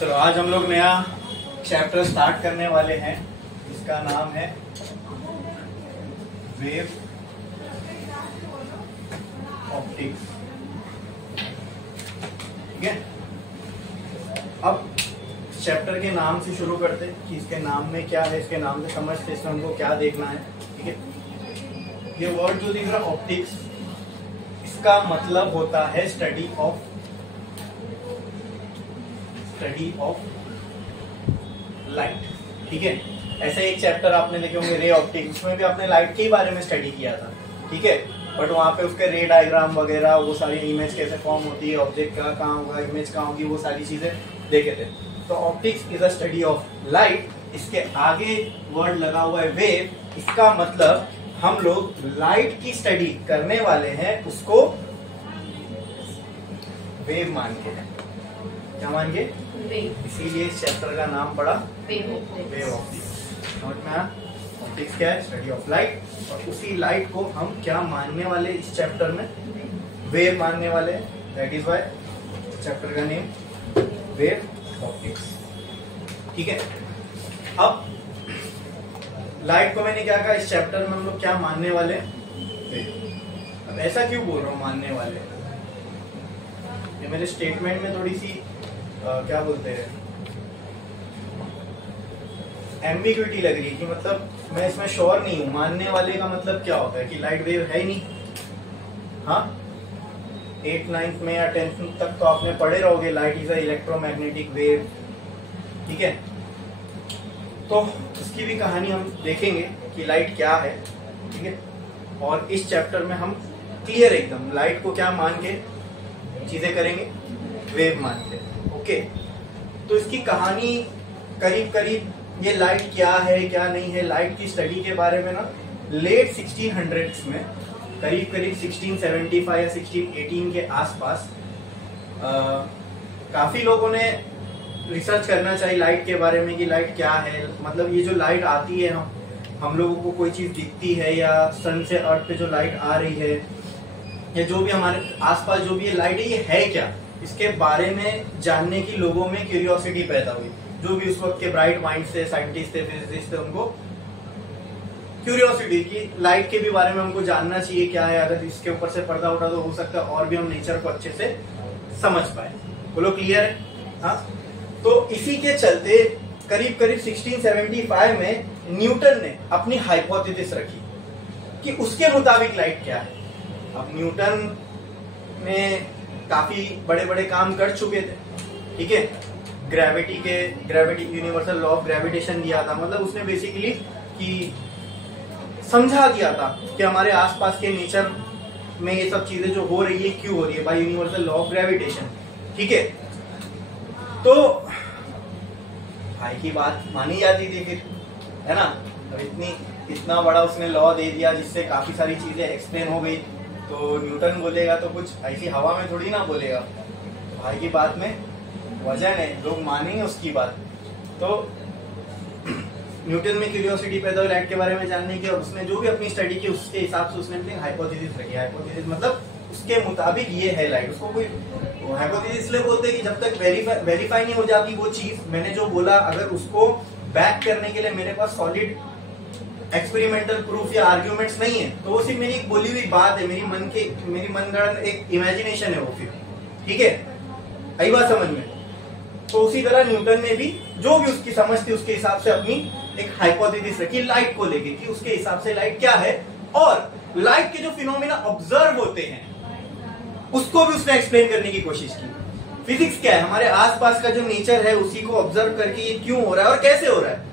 चलो आज हम लोग नया चैप्टर स्टार्ट करने वाले हैं। इसका नाम है वेव ऑप्टिक्स। ठीक है, अब चैप्टर के नाम से शुरू करते हैं कि इसके नाम में क्या है, इसके नाम से समझते इसमें हमको क्या देखना है। ठीक है, ये वर्ड जो दिख रहा है ऑप्टिक्स, इसका मतलब होता है स्टडी ऑफ लाइट। ठीक है, ऐसे एक चैप्टर आपने देखे होंगे रे ऑप्टिक्स, उसमें भी आपने लाइट के बारे में स्टडी किया था। ठीक है, बट वहां पे उसके रे डायग्राम वगैरह, वो सारी इमेज कैसे फॉर्म होती है, ऑब्जेक्ट का कहाँ होगा, इमेज कहाँ होगी, वो सारी चीजें देखे थे। तो optics is a study of light. इसके आगे वर्ड लगा हुआ है वेव, इसका मतलब हम लोग लाइट की स्टडी करने वाले हैं, उसको वेव मान के। क्या मान के? इसीलिए इस चैप्टर का नाम पड़ा वेव ऑप्टिक्स। समझ में आया? ऑप्टिक्स क्या है? स्टडी ऑफ लाइट, और उसी लाइट को हम क्या मानने वाले इस चैप्टर में? वेव मानने वाले। दैट इज व्हाई चैप्टर का नेम वेव ऑप्टिक्स। ठीक है, अब लाइट को मैंने क्या कहा, इस चैप्टर में हम लोग क्या मानने वाले? अब ऐसा क्यों बोल रहा हूं मानने वाले? ये मेरे स्टेटमेंट में थोड़ी सी क्या बोलते हैं, एम्बिग्विटी लग रही है कि मतलब मैं इसमें श्योर नहीं हूं। मानने वाले का मतलब क्या होता है कि लाइट वेव है ही नहीं। हाँ, 8th 9th में या 10th तक तो आपने पढ़े रहोगे light is a electromagnetic wave. ठीक है, तो इसकी भी कहानी हम देखेंगे कि लाइट क्या है। ठीक है, और इस चैप्टर में हम क्लियर एकदम लाइट को क्या मान के चीजें करेंगे? वेव मान के। ओके, तो इसकी कहानी करीब करीब ये लाइट क्या है क्या नहीं है, लाइट की स्टडी के बारे में ना लेट 1600s में करीब करीब 1675 या 1618 के आसपास काफी लोगों ने रिसर्च करना चाहिए लाइट के बारे में कि लाइट क्या है। मतलब ये जो लाइट आती है, हम लोगों को कोई चीज दिखती है या सन से अर्थ पे जो लाइट आ रही है या जो भी हमारे आसपास जो भी ये लाइट है, ये है क्या, इसके बारे में जानने की लोगों में क्यूरियोसिटी पैदा हुई। जो भी उस वक्त के ब्राइट माइंड्स थे, साइंटिस्ट थे, फिजिसिस्ट थे, उनको क्यूरियोसिटी की लाइट के भी बारे में हमको जानना चाहिए क्या है। अगर इसके ऊपर से पर्दा उठा तो हो सकता है और भी हम नेचर को अच्छे से समझ पाए। बोलो क्लियर है? हाँ, तो इसी के चलते करीब करीब 1675 में न्यूटन ने अपनी हाइपोथेसिस रखी कि उसके मुताबिक लाइट क्या है। अब न्यूटन ने काफी बड़े बड़े काम कर चुके थे। ठीक है, gravity universal law of gravitation दिया था। मतलब उसने बेसिकली कि समझा दिया था कि हमारे आसपास के नेचर में ये सब चीजें जो हो रही है क्यों हो रही है, bye universal law of gravitation. ठीक है, तो भाई की बात मानी जाती थी फिर, है ना। अब इतना बड़ा उसने लॉ दे दिया जिससे काफी सारी चीजें एक्सप्लेन हो गई, तो न्यूटन बोलेगा तो कुछ ऐसी हवा में थोड़ी ना बोलेगा। भाई की बात में वजन है, लोग मानेंगे उसकी बात। तो न्यूटन में क्यूरियोसिटी पैदा हुई लाइट के बारे में जानने की, और उसने जो भी अपनी स्टडी की उसके हिसाब से उसने अपनी हाइपोथेसिस रखी। हाइपोथेसिस मतलब उसके मुताबिक ये है लाइट। उसको कोई हाइपोथेसिस इसलिए बोलते हैं कि जब तक वेरीफाई नहीं हो जाती वो चीज, मैंने जो बोला, अगर उसको बैक करने के लिए मेरे पास सॉलिड एक्सपेरिमेंटल प्रूफ या आर्ग्यूमेंट्स नहीं है, तो वो सिर्फ मेरी एक बोली हुई बात है, मेरी मनगढ़ंत एक इमेजिनेशन है वो फिर। ठीक है, आई बात समझ में? तो उसी तरह न्यूटन ने भी जो भी उसकी समझ थी उसके हिसाब से अपनी एक हाइपोथेसिस रखी लाइट को लेके कि उसके हिसाब से लाइट क्या है, और लाइट के जो फिनोमेना ऑब्जर्व होते हैं उसको भी उसने एक्सप्लेन करने की कोशिश की। फिजिक्स क्या है, हमारे आसपास का जो नेचर है उसी को ऑब्जर्व करके ये क्यों हो रहा है और कैसे हो रहा है,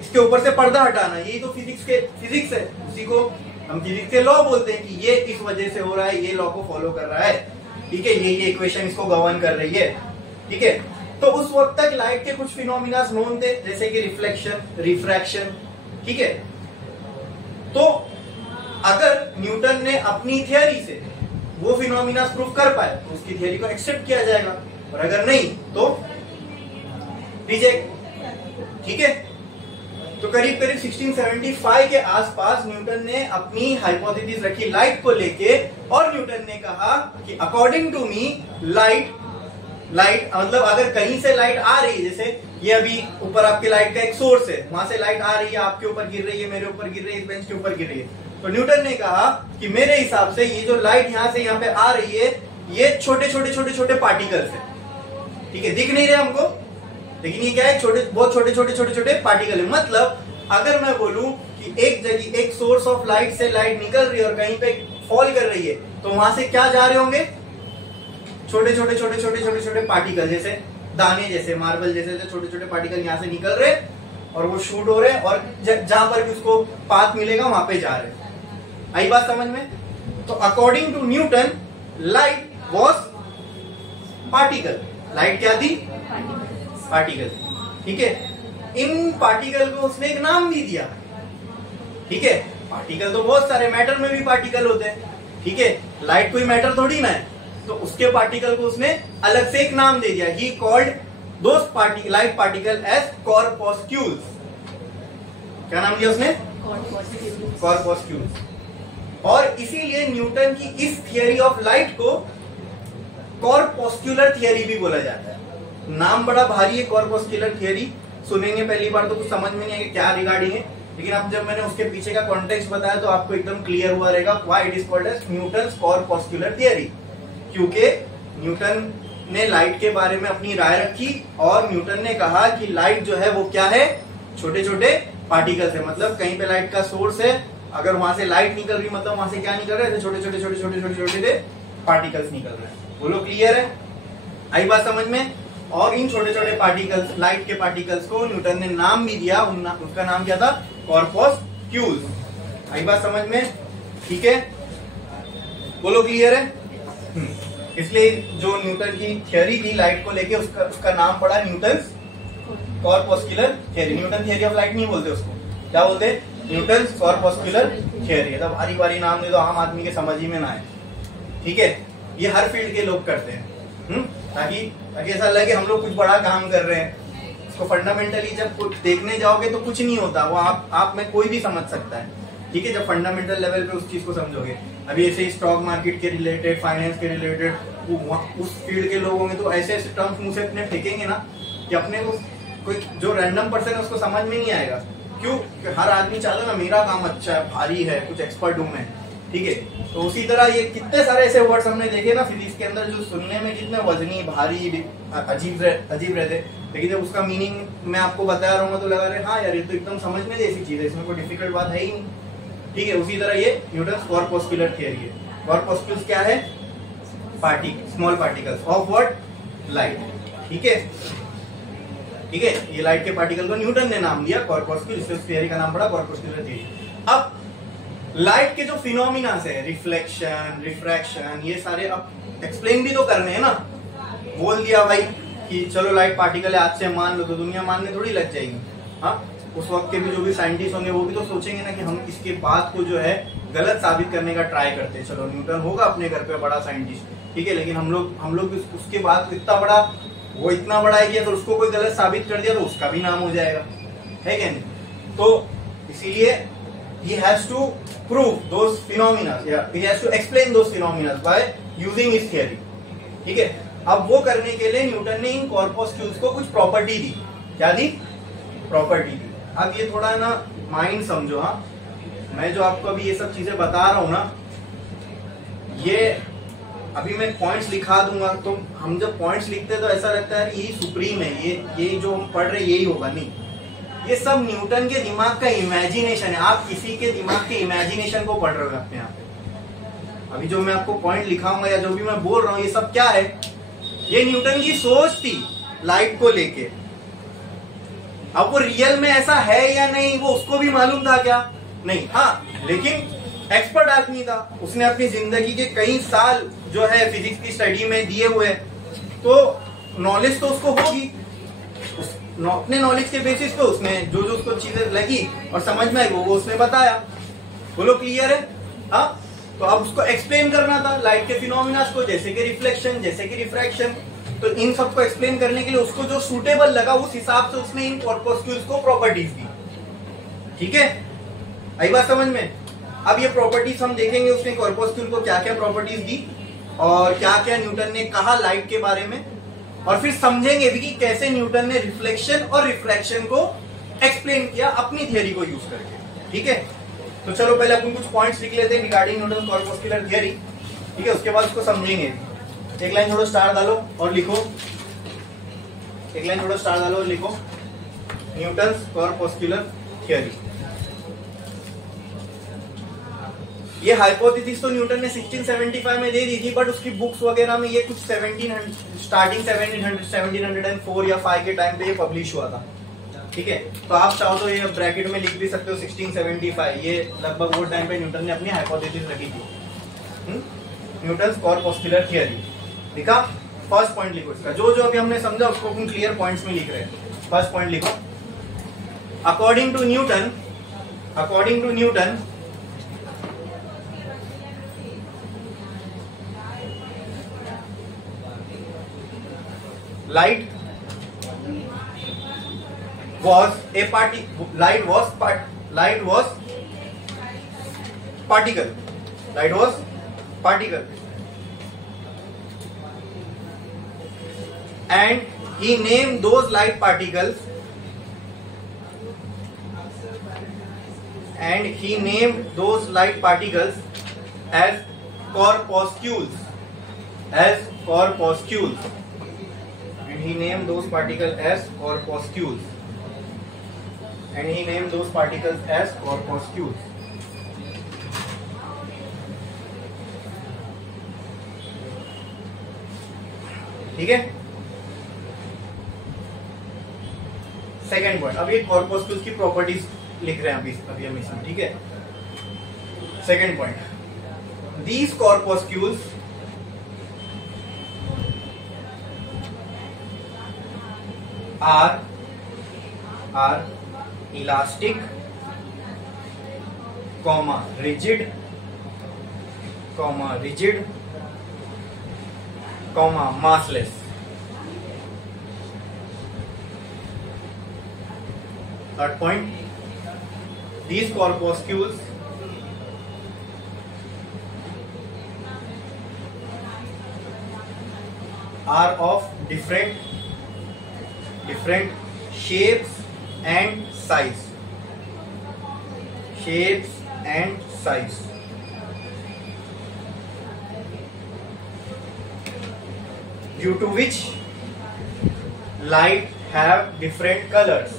इसके ऊपर से पर्दा हटाना, यही तो फिजिक्स है। उसी को हम फिजिक्स के लॉ बोलते हैं कि ये इस वजह से हो रहा है, ये लॉ को फॉलो कर रहा है। ठीक है, ये इक्वेशन इसको गवर्न कर रही है। ठीक है, तो उस वक्त तक लाइट के कुछ फिनोमिना नोन थे, जैसे कि रिफ्लेक्शन, रिफ्रैक्शन। ठीक है, तो अगर न्यूटन ने अपनी थियरी से वो फिनोमिना प्रूव कर पाए तो उसकी थियरी को एक्सेप्ट किया जाएगा, और अगर नहीं तो रिजेक्ट। ठीक है, तो करीब करीब 1675 के आसपास न्यूटन ने अपनी हाइपोथेसिस रखी लाइट को लेके, और न्यूटन ने कहा कि अकॉर्डिंग टू मी लाइट, मतलब अगर कहीं से लाइट आ रही है, जैसे ये अभी ऊपर आपके लाइट का एक सोर्स है, वहां से लाइट आ रही है, आपके ऊपर गिर रही है, मेरे ऊपर गिर रही है, इस बेंच के ऊपर गिर रही है, तो न्यूटन ने कहा कि मेरे हिसाब से ये जो लाइट यहाँ से यहाँ पे आ रही है, ये छोटे छोटे छोटे छोटे पार्टिकल्स है, ठीक है, दिख नहीं रहे हमको, लेकिन ये क्या है, बहुत छोटे छोटे छोटे छोटे पार्टिकल है। मतलब अगर मैं बोलूं कि एक जगह एक सोर्स ऑफ लाइट से लाइट निकल रही है और कहीं पे फॉल कर रही है, तो वहां से क्या जा रहे होंगे, छोटे छोटे छोटे छोटे छोटे छोटे पार्टिकल, जैसे दाने, जैसे मार्बल जैसे छोटे छोटे पार्टिकल यहाँ से निकल रहे और वो शूट हो रहे हैं और जहां पर भी उसको पाथ मिलेगा वहां पे जा रहे हैं। आई बात समझ में? तो according to Newton light was particle. Light क्या थी? पार्टिकल। ठीक है, इन पार्टिकल को उसने एक नाम भी दिया। ठीक है, पार्टिकल तो बहुत सारे, मैटर में भी पार्टिकल होते हैं। ठीक है, लाइट कोई मैटर थोड़ी ना है, तो उसके पार्टिकल को उसने अलग से एक नाम दे दिया। He called those light particle as corpuscles. क्या नाम दिया उसने? कॉर्पस्क्यूल्स। और इसीलिए न्यूटन की इस थियरी ऑफ लाइट को कॉर्पस्क्यूलर थियरी भी बोला जाता है। नाम बड़ा भारी है, कॉर्पस्क्यूलर थियरी। सुनेंगे पहली बार तो कुछ समझ में नहीं आएगा क्या रिगार्डिंग है, लेकिन अब जब मैंने उसके पीछे का कॉन्टेक्स्ट बताया तो आपको एकदम क्लियर हुआ रहेगा why it is called as Newton's corpuscular theory. क्योंकि न्यूटन ने लाइट के बारे में अपनी राय रखी और न्यूटन ने कहा कि लाइट जो है वो क्या है, छोटे छोटे पार्टिकल्स है। मतलब कहीं पे लाइट का सोर्स है, अगर वहां से लाइट निकल रही, मतलब वहां से क्या निकल रहा है, छोटे छोटे छोटे छोटे छोटे छोटे छोटे पार्टिकल्स निकल रहे हैं। बोलो क्लियर है? आई बात समझ में? और इन छोटे छोटे पार्टिकल्स, लाइट के पार्टिकल्स को न्यूटन ने नाम भी दिया। उसका नाम क्या था? कॉर्पस्क्यूल्स। आई बात समझ में? ठीक है, बोलो क्लियर है? इसलिए जो न्यूटन की थियरी थी लाइट को लेके, उसका नाम पड़ा Newton's corpuscular theory. Newton theory of light नहीं बोलते उसको, क्या बोलते? Newton's corpuscular theory. तो भारी भारी नाम दे दो, आम आदमी के समझ ही में ना आए। ठीक है, ये हर फील्ड के लोग करते हैं, ताकि ऐसा लगे हम लोग कुछ बड़ा काम कर रहे हैं। इसको फंडामेंटली जब कुछ देखने जाओगे तो कुछ नहीं होता, वो आप में कोई भी समझ सकता है। ठीक है, जब फंडामेंटल लेवल पे उस चीज को समझोगे। अभी ऐसे ही स्टॉक मार्केट के रिलेटेड, फाइनेंस के रिलेटेड उस फील्ड के लोग होंगे तो ऐसे ऐसे टर्म्स मुंह से अपने फेंकेंगे ना कि अपने को कोई जो रैंडम पर्सन है उसको समझ में नहीं आएगा। क्यों? हर आदमी चाहता ना मेरा काम अच्छा है, भारी है, कुछ एक्सपर्ट हूं मैं। ठीक है, तो उसी तरह ये कितने सारे ऐसे वर्ड्स हमने देखे ना फिजिक्स के अंदर जो सुनने में कितने वजनी, भारी, अजीब रहते, लेकिन जब उसका मीनिंग मैं आपको बता रहा हूँ तो लगा रहे हाँ यार ये तो एकदम समझने जैसी चीज है, इसमें कोई डिफिकल्ट बात है ही नहीं। ठीक है, उसी तरह ये न्यूटन्स कॉर्पस्क्यूलर थियरी है। कॉर्पस्क्यूल्स क्या है? Small particles of what? Light. ठीक है, ठीक है, ये लाइट के पार्टिकल को न्यूटन ने नाम दिया कॉर्पस्क्यूल, इसलिए उस थियरी का नाम पड़ा कॉर्पस्क्यूलर थियरी। अब लाइट के जो फिनोमिना है, रिफ्लेक्शन, रिफ्रैक्शन, ये सारे अब एक्सप्लेन भी तो करने हैं ना। बोल दिया भाई कि चलो लाइट पार्टिकल है, आज से मान लो, तो दुनिया मानने थोड़ी लग जाएगी। हाँ, उस वक्त के भी जो भी साइंटिस्ट होंगे वो भी तो सोचेंगे ना कि हम इसके बात को जो है गलत साबित करने का ट्राई करते हैं। चलो न्यूटन होगा अपने घर पे बड़ा साइंटिस्ट, ठीक है, लेकिन हम लोग उसके बाद इतना बड़ा, वो इतना बड़ा है कि अगर उसको कोई गलत साबित कर दिया तो उसका भी नाम हो जाएगा, है क्या नहीं? तो इसीलिए he has to prove those phenomena, he has to explain those phenomena by using his theory. ठीक है, अब वो करने के लिए न्यूटन ने इन कॉर्पस्क्यूल्स को कुछ प्रॉपर्टी दी। क्या दी? प्रॉपर्टी दी। अब ये थोड़ा ना माइंड समझो। हाँ, मैं जो आपको अभी ये सब चीजें बता रहा हूं ना, ये अभी मैं पॉइंट्स लिखा दूंगा, तो हम जब पॉइंट्स लिखते हैं तो ऐसा लगता है यही सुप्रीम है, ये जो हम पढ़ रहे यही होगा। नहीं, ये सब न्यूटन के दिमाग का इमेजिनेशन है। आप किसी के दिमाग के इमेजिनेशन को पढ़ रहे हो अपने आप। अभी जो मैं आपको पॉइंट लिखाऊंगा या जो भी मैं बोल रहा हूँ, ये सब क्या है? ये न्यूटन की सोच थी लाइट को लेके। अब वो रियल में ऐसा है या नहीं वो उसको भी मालूम था क्या? नहीं। हाँ, लेकिन एक्सपर्ट आदमी था, उसने अपनी जिंदगी के कई साल जो है फिजिक्स की स्टडी में दिए हुए, तो नॉलेज तो उसको होगी। अपने नॉलेज के बेसिस पे उसने जो उसको चीजें लगी और समझ में आई वो उसने बताया। बोलो क्लियर है? हाँ, तो अब उसको एक्सप्लेन करना था लाइट के फिनोमिना को, जैसे कि रिफ्लेक्शन, जैसे कि रिफ्रैक्शन। तो इन सबको एक्सप्लेन करने के लिए उसको जो सूटेबल लगा उस हिसाब से उसने इन कॉर्पस्क्यूल्स को प्रॉपर्टीज दी। ठीक है, आई बात समझ में? अब ये प्रॉपर्टीज हम देखेंगे उसने कॉर्पस्क्यूल को क्या क्या प्रॉपर्टीज दी और क्या क्या न्यूटन ने कहा लाइट के बारे में। और फिर समझेंगे भी कि कैसे न्यूटन ने रिफ्लेक्शन और रिफ्रैक्शन को एक्सप्लेन किया अपनी थियरी को यूज करके। ठीक है, तो चलो पहले अपन कुछ पॉइंट्स लिख लेते हैं रिगार्डिंग न्यूटन कॉर्पस्कुलर थियरी। ठीक है, उसके बाद उसको समझेंगे। एक लाइन थोड़ा स्टार डालो और लिखो, एक लाइन थोड़ा स्टार डालो और लिखो न्यूटन कॉर्पस्कुलर थियरी। ये हाइपोथेसिस तो न्यूटन ने 1675 में दे दी थी, बट उसकी बुक्स वगैरह में ये कुछ 1704 या 5 के टाइम पे ये पब्लिश हुआ था। ठीक है, तो आप चाहो तो ये ब्रैकेट में लिख भी सकते हो 1675, ये लगभग वो टाइम पे न्यूटन ने अपनी हाइपोथेसिस रखी थी, न्यूटन कॉर्पस्कुलर थियरी। लिखा, फर्स्ट पॉइंट लिखो इसका, जो जो अभी हमने समझा उसको हम क्लियर पॉइंट्स में लिख रहे हैं। फर्स्ट पॉइंट लिखो, according to Newton light was particle and he named those light particles as corpuscles. He named those particles as corpuscles. ठीक है, सेकेंड पॉइंट। अब ये कॉर्पस्कुल्स की प्रॉपर्टीज लिख रहे हैं अभी हम इसमें। ठीक है, second point, these corpuscles are elastic, rigid, massless. Third point, these corpuscles are of different shapes and size, due to which light have different colors.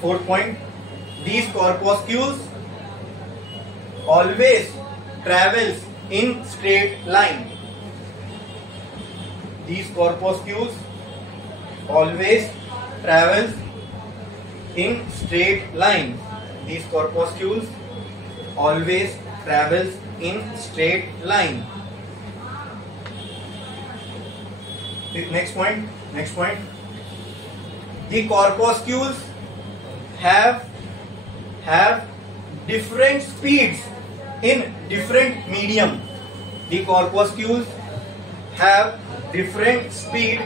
Fourth point, these corpuscles always travels in straight line. These corpuscles always travels in straight line. Next point, the corpuscles have different speeds in different medium. The corpuscles have different speed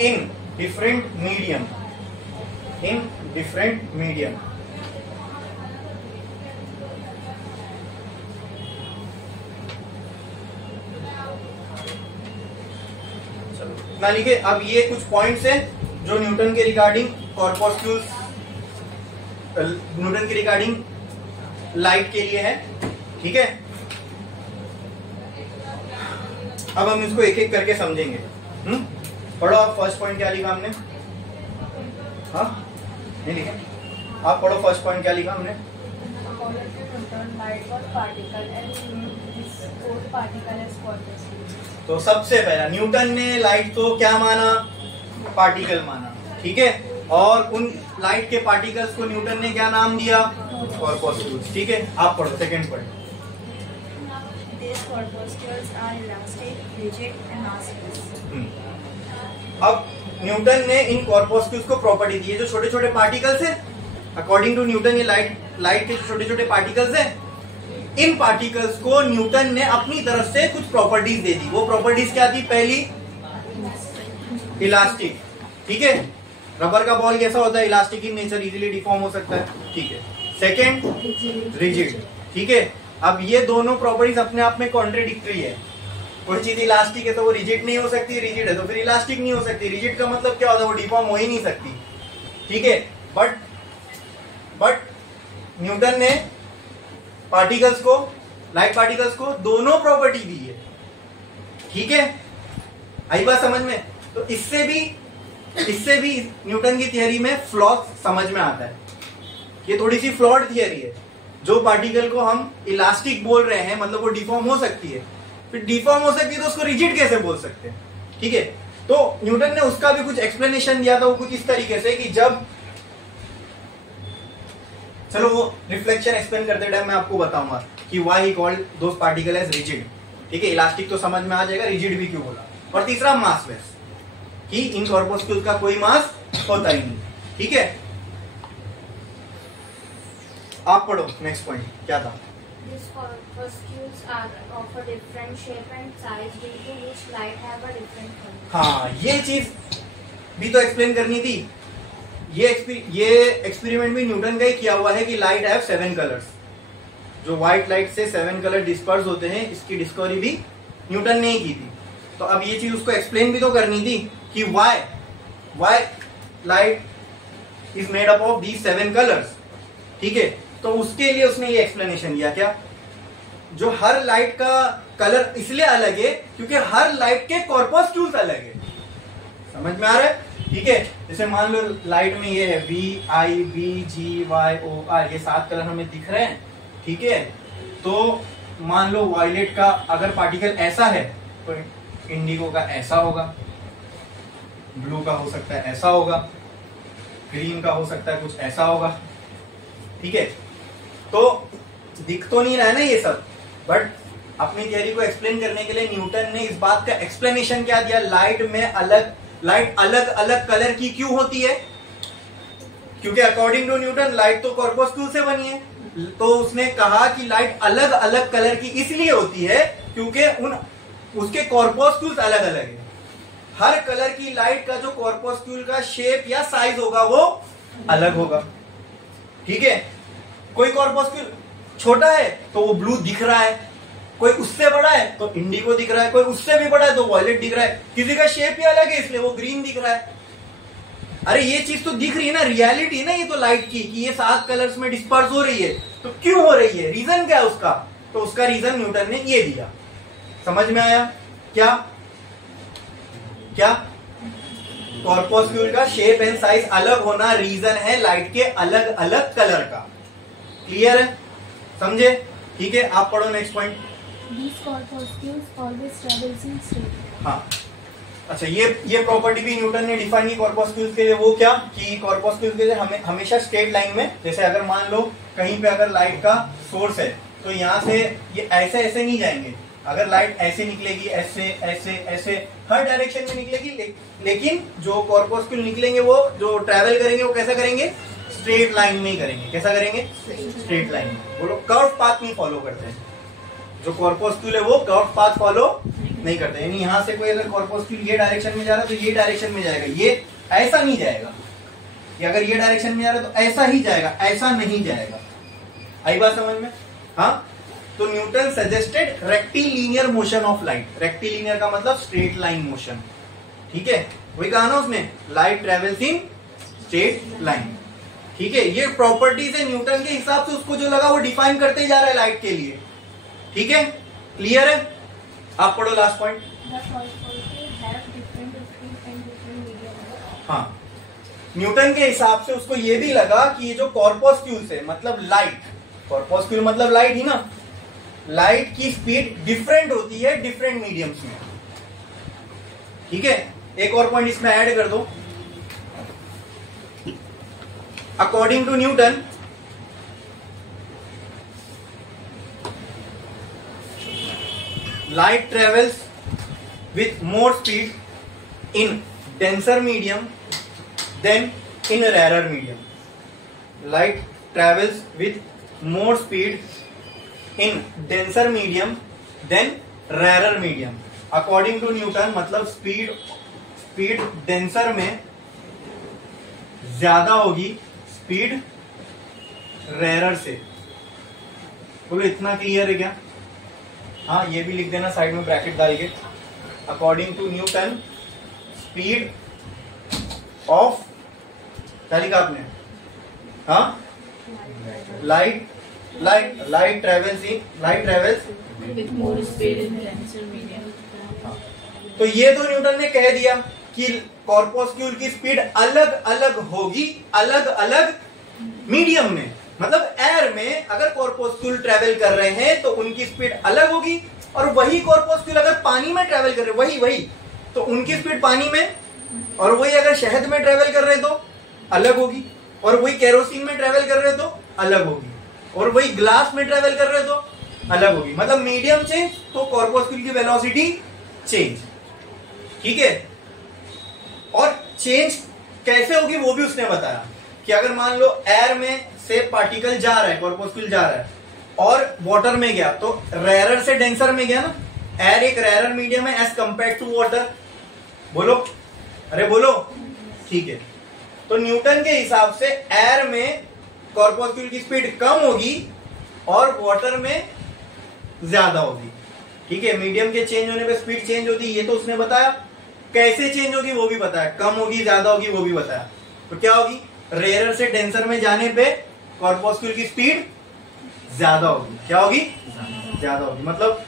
in different medium. ना लिखे। अब ये कुछ points हैं जो Newton के regarding light के लिए है। ठीक है, अब हम इसको एक एक करके समझेंगे। पढ़ो आप, फर्स्ट पॉइंट क्या लिखा हमने? हाँ, नहीं लिखे? आप पढ़ो फर्स्ट पॉइंट क्या लिखा हमने? तो सबसे पहला न्यूटन ने लाइट को क्या माना? पार्टिकल माना। ठीक है, और उन लाइट के पार्टिकल्स को न्यूटन ने क्या नाम दिया? कॉर्पस्क्यूल्स। ठीक है, आप पढ़ो सेकंड पॉइंट। अब न्यूटन ने इन कॉर्पस्क्यूल्स को प्रॉपर्टी दी है, जो छोटे छोटे पार्टिकल्स हैं, अकॉर्डिंग टू न्यूटन ये लाइट के छोटे छोटे पार्टिकल्स हैं। इन पार्टिकल्स को न्यूटन ने अपनी तरफ से कुछ प्रॉपर्टीज दे दी। वो प्रॉपर्टीज क्या थी? पहली, इलास्टिक। ठीक है, रबर का बॉल कैसा होता है, elastic in nature, easily deform हो सकता है, ठीक है। सेकेंड रिजिड, ठीक है। अब ये दोनों प्रॉपर्टीज अपने आप में कॉन्ट्रेडिक्टरी है। कोई चीज इलास्टिक है तो वो रिजिड नहीं हो सकती, रिजिड है तो फिर इलास्टिक नहीं हो सकती। रिजिड का मतलब क्या होता है, वो डिफॉर्म हो ही नहीं सकती, ठीक है। बट न्यूटन ने पार्टिकल्स को, लाइट पार्टिकल्स को दोनों प्रॉपर्टी दी है, ठीक है। आई बात समझ में? तो इससे भी न्यूटन की थियरी में फ्लॉ समझ में आता है। ये थोड़ी सी फ्लॉड थियरी है। जो पार्टिकल को हम इलास्टिक बोल रहे हैं, मतलब वो डिफॉर्म हो सकती है, फिर डिफॉर्म हो सकती है तो उसको रिजिड कैसे बोल सकते हैं, ठीक है। तो न्यूटन ने उसका भी कुछ एक्सप्लेनेशन दिया था, वो कुछ इस तरीके से कि जब, चलो वो रिफ्लेक्शन एक्सप्लेन करते टाइम मैं आपको बताऊंगा कि why he called those particle as rigid, ठीक है। इलास्टिक तो समझ में आ जाएगा, रिजिड भी क्यों बोला। और तीसरा मासलेस, कि इन कॉर्पस्क्यूल्स का कोई मास होता ही नहीं, ठीक है। आप पढ़ो नेक्स्ट पॉइंट क्या था। These corpuscles are of a different shape and size due to which light have a different color. हाँ, ये चीज भी तो एक्सप्लेन करनी थी। ये एक्सपेरिमेंट भी न्यूटन का ही किया हुआ है कि लाइट हैव 7 कलर्स। जो व्हाइट लाइट से 7 कलर डिस्पर्स होते हैं, इसकी डिस्कवरी भी न्यूटन ने ही की थी। तो अब ये चीज उसको एक्सप्लेन भी तो करनी थी कि why light is made up of these 7 colours, ठीक है। तो उसके लिए उसने ये एक्सप्लेनेशन दिया, क्या, जो हर लाइट का कलर इसलिए अलग है क्योंकि हर लाइट के कॉर्पस्क्यूल्स अलग है। समझ में आ रहा है, ठीक है। जैसे मान लो लाइट में ये है VIBGYOR, ये 7 कलर हमें दिख रहे हैं, ठीक है। तो मान लो वायलेट का अगर पार्टिकल ऐसा है तो इंडिगो का ऐसा होगा, ब्लू का हो सकता है ऐसा होगा, ग्रीन का हो सकता है कुछ ऐसा होगा, ठीक है। तो दिख तो नहीं रहा है ना ये सब, बट अपनी थियरी को एक्सप्लेन करने के लिए न्यूटन ने इस बात का एक्सप्लेनेशन क्या दिया, लाइट अलग अलग कलर की क्यों होती है, क्योंकि अकॉर्डिंग टू न्यूटन लाइट तो कॉर्पस्क्यूल से बनी है। तो उसने कहा कि लाइट अलग अलग कलर की इसलिए होती है क्योंकि उसके कॉर्पस्क्यूल्स अलग अलग है। हर कलर की लाइट का जो कॉर्पस्क्यूल का शेप या साइज होगा वो अलग होगा, ठीक है। कोई कॉर्पस्क्यूल छोटा है तो वो ब्लू दिख रहा है, कोई उससे बड़ा है तो इंडिगो दिख रहा है, कोई उससे भी बड़ा है तो वॉयलेट दिख रहा है, किसी का शेप ही अलग है इसलिए वो ग्रीन दिख रहा है। अरे ये चीज तो दिख रही है ना, रियलिटी है ना ये तो लाइट की, कि ये 7 कलर्स में डिस्पर्स हो रही है। तो क्यों हो रही है, रीजन क्या है उसका, तो उसका रीजन न्यूटन ने ये दिया। समझ में आया क्या? कॉर्पस्क्यूल का शेप एंड साइज अलग होना रीजन है लाइट के अलग अलग कलर का। क्लियर है, समझे, ठीक है। आप पढ़ो next point. These corpuscles always travels in straight line. हाँ, अच्छा, ये प्रॉपर्टी भी न्यूटन ने डिफाइन की कॉर्पस्क्यूल्स के लिए। वो क्या कि कॉर्पस्क्यूल्स के लिए हमेशा स्ट्रेट लाइन में, जैसे अगर मान लो कहीं पे अगर लाइट का सोर्स है तो यहाँ से ये ऐसे नहीं जाएंगे। अगर लाइट ऐसे निकलेगी, ऐसे ऐसे ऐसे हर डायरेक्शन में निकलेगी, लेकिन जो कॉर्पस्क्यूल निकलेंगे वो जो ट्रेवल करेंगे वो कैसा करेंगे, स्ट्रेट लाइन में ही करेंगे। कैसा करेंगे, स्ट्रेट लाइन में। वो लोग कर्व पाथ नहीं फॉलो करते हैं। जो कॉर्पस्क्यूल है वो कर्व पाथ फॉलो नहीं करते, यानी यहाँ से कोई अगर कॉर्पस्क्यूल ये डायरेक्शन में जा रहा है तो ये डायरेक्शन में जाएगा, ये ऐसा नहीं जाएगा। ये अगर ये डायरेक्शन में जा रहा है तो ऐसा ही जाएगा, ऐसा नहीं जाएगा। आई बात समझ में? हाँ, तो Newton suggested rectilinear motion of light. Rectilinear का मतलब स्ट्रेट लाइन मोशन, ठीक है। वही कहा ना उसने, light travels in straight line, ठीक है। ये प्रॉपर्टीज है न्यूटन के हिसाब से, उसको जो लगा वो डिफाइन करते जा रहा है लाइट के लिए, ठीक है। क्लियर है? आप पढ़ो लास्ट पॉइंट। हाँ, न्यूटन के हिसाब से उसको ये भी लगा कि ये जो कॉर्पस्क्यूल्स है, मतलब लाइट, कॉर्पस्क्यूल मतलब लाइट ही ना, लाइट की स्पीड डिफरेंट होती है डिफरेंट मीडियम्स में, ठीक है। एक और पॉइंट इसमें ऐड कर दो। According to Newton, light travels with more speed in denser medium than in a rarer medium. Light travels with more speed in denser medium than rarer medium. According to Newton, मतलब speed denser में ज्यादा होगी speed rarer से। बोलो इतना clear है क्या? हाँ, ये भी लिख देना साइड में ब्रैकेट डाल के। According to Newton speed of, क्या लिखा आपने? हाँ, light travels with more speed in denser medium. तो ये तो न्यूटन ने कह दिया कि कॉर्पोस्क्यूल की स्पीड अलग अलग होगी अलग अलग मीडियम में। मतलब एयर में अगर कॉर्पोस्क्यूल ट्रेवल कर रहे हैं तो उनकी स्पीड अलग होगी, और वही कॉर्पोस्क्यूल अगर पानी में ट्रेवल कर रहे हैं वही तो उनकी स्पीड पानी में, और वही अगर शहद में ट्रेवल कर रहे हैं तो अलग होगी, और वही केरोसिन में ट्रेवल कर रहे हैं तो अलग होगी, और वही ग्लास में ट्रेवल कर रहे हैं तो अलग होगी। मतलब मीडियम चेंज तो कॉर्पोस्क्यूल की वेलोसिटी चेंज। ठीक है, और चेंज कैसे होगी वो भी उसने बताया कि अगर मान लो एयर में से पार्टिकल जा रहा है, कॉर्पोस्क्यूल जा रहा है और वाटर में गया तो रेयरर से डेंसर में गया ना। एयर एक रेयरर मीडियम है एज कंपेयर टू वाटर। बोलो, अरे बोलो। ठीक है, तो न्यूटन के हिसाब से एयर में कॉर्पोस्क्यूल की स्पीड कम होगी और वाटर में ज्यादा होगी। ठीक है, मीडियम के चेंज होने पे स्पीड चेंज होती है, ये तो उसने बताया। कैसे चेंज होगी वो भी बताया, कम होगी ज्यादा होगी वो भी बताया। तो क्या होगी, रेयरर से डेंसर में जाने पे कॉर्पोस्क्यूल की स्पीड ज्यादा होगी। क्या होगी? ज्यादा होगी। मतलब,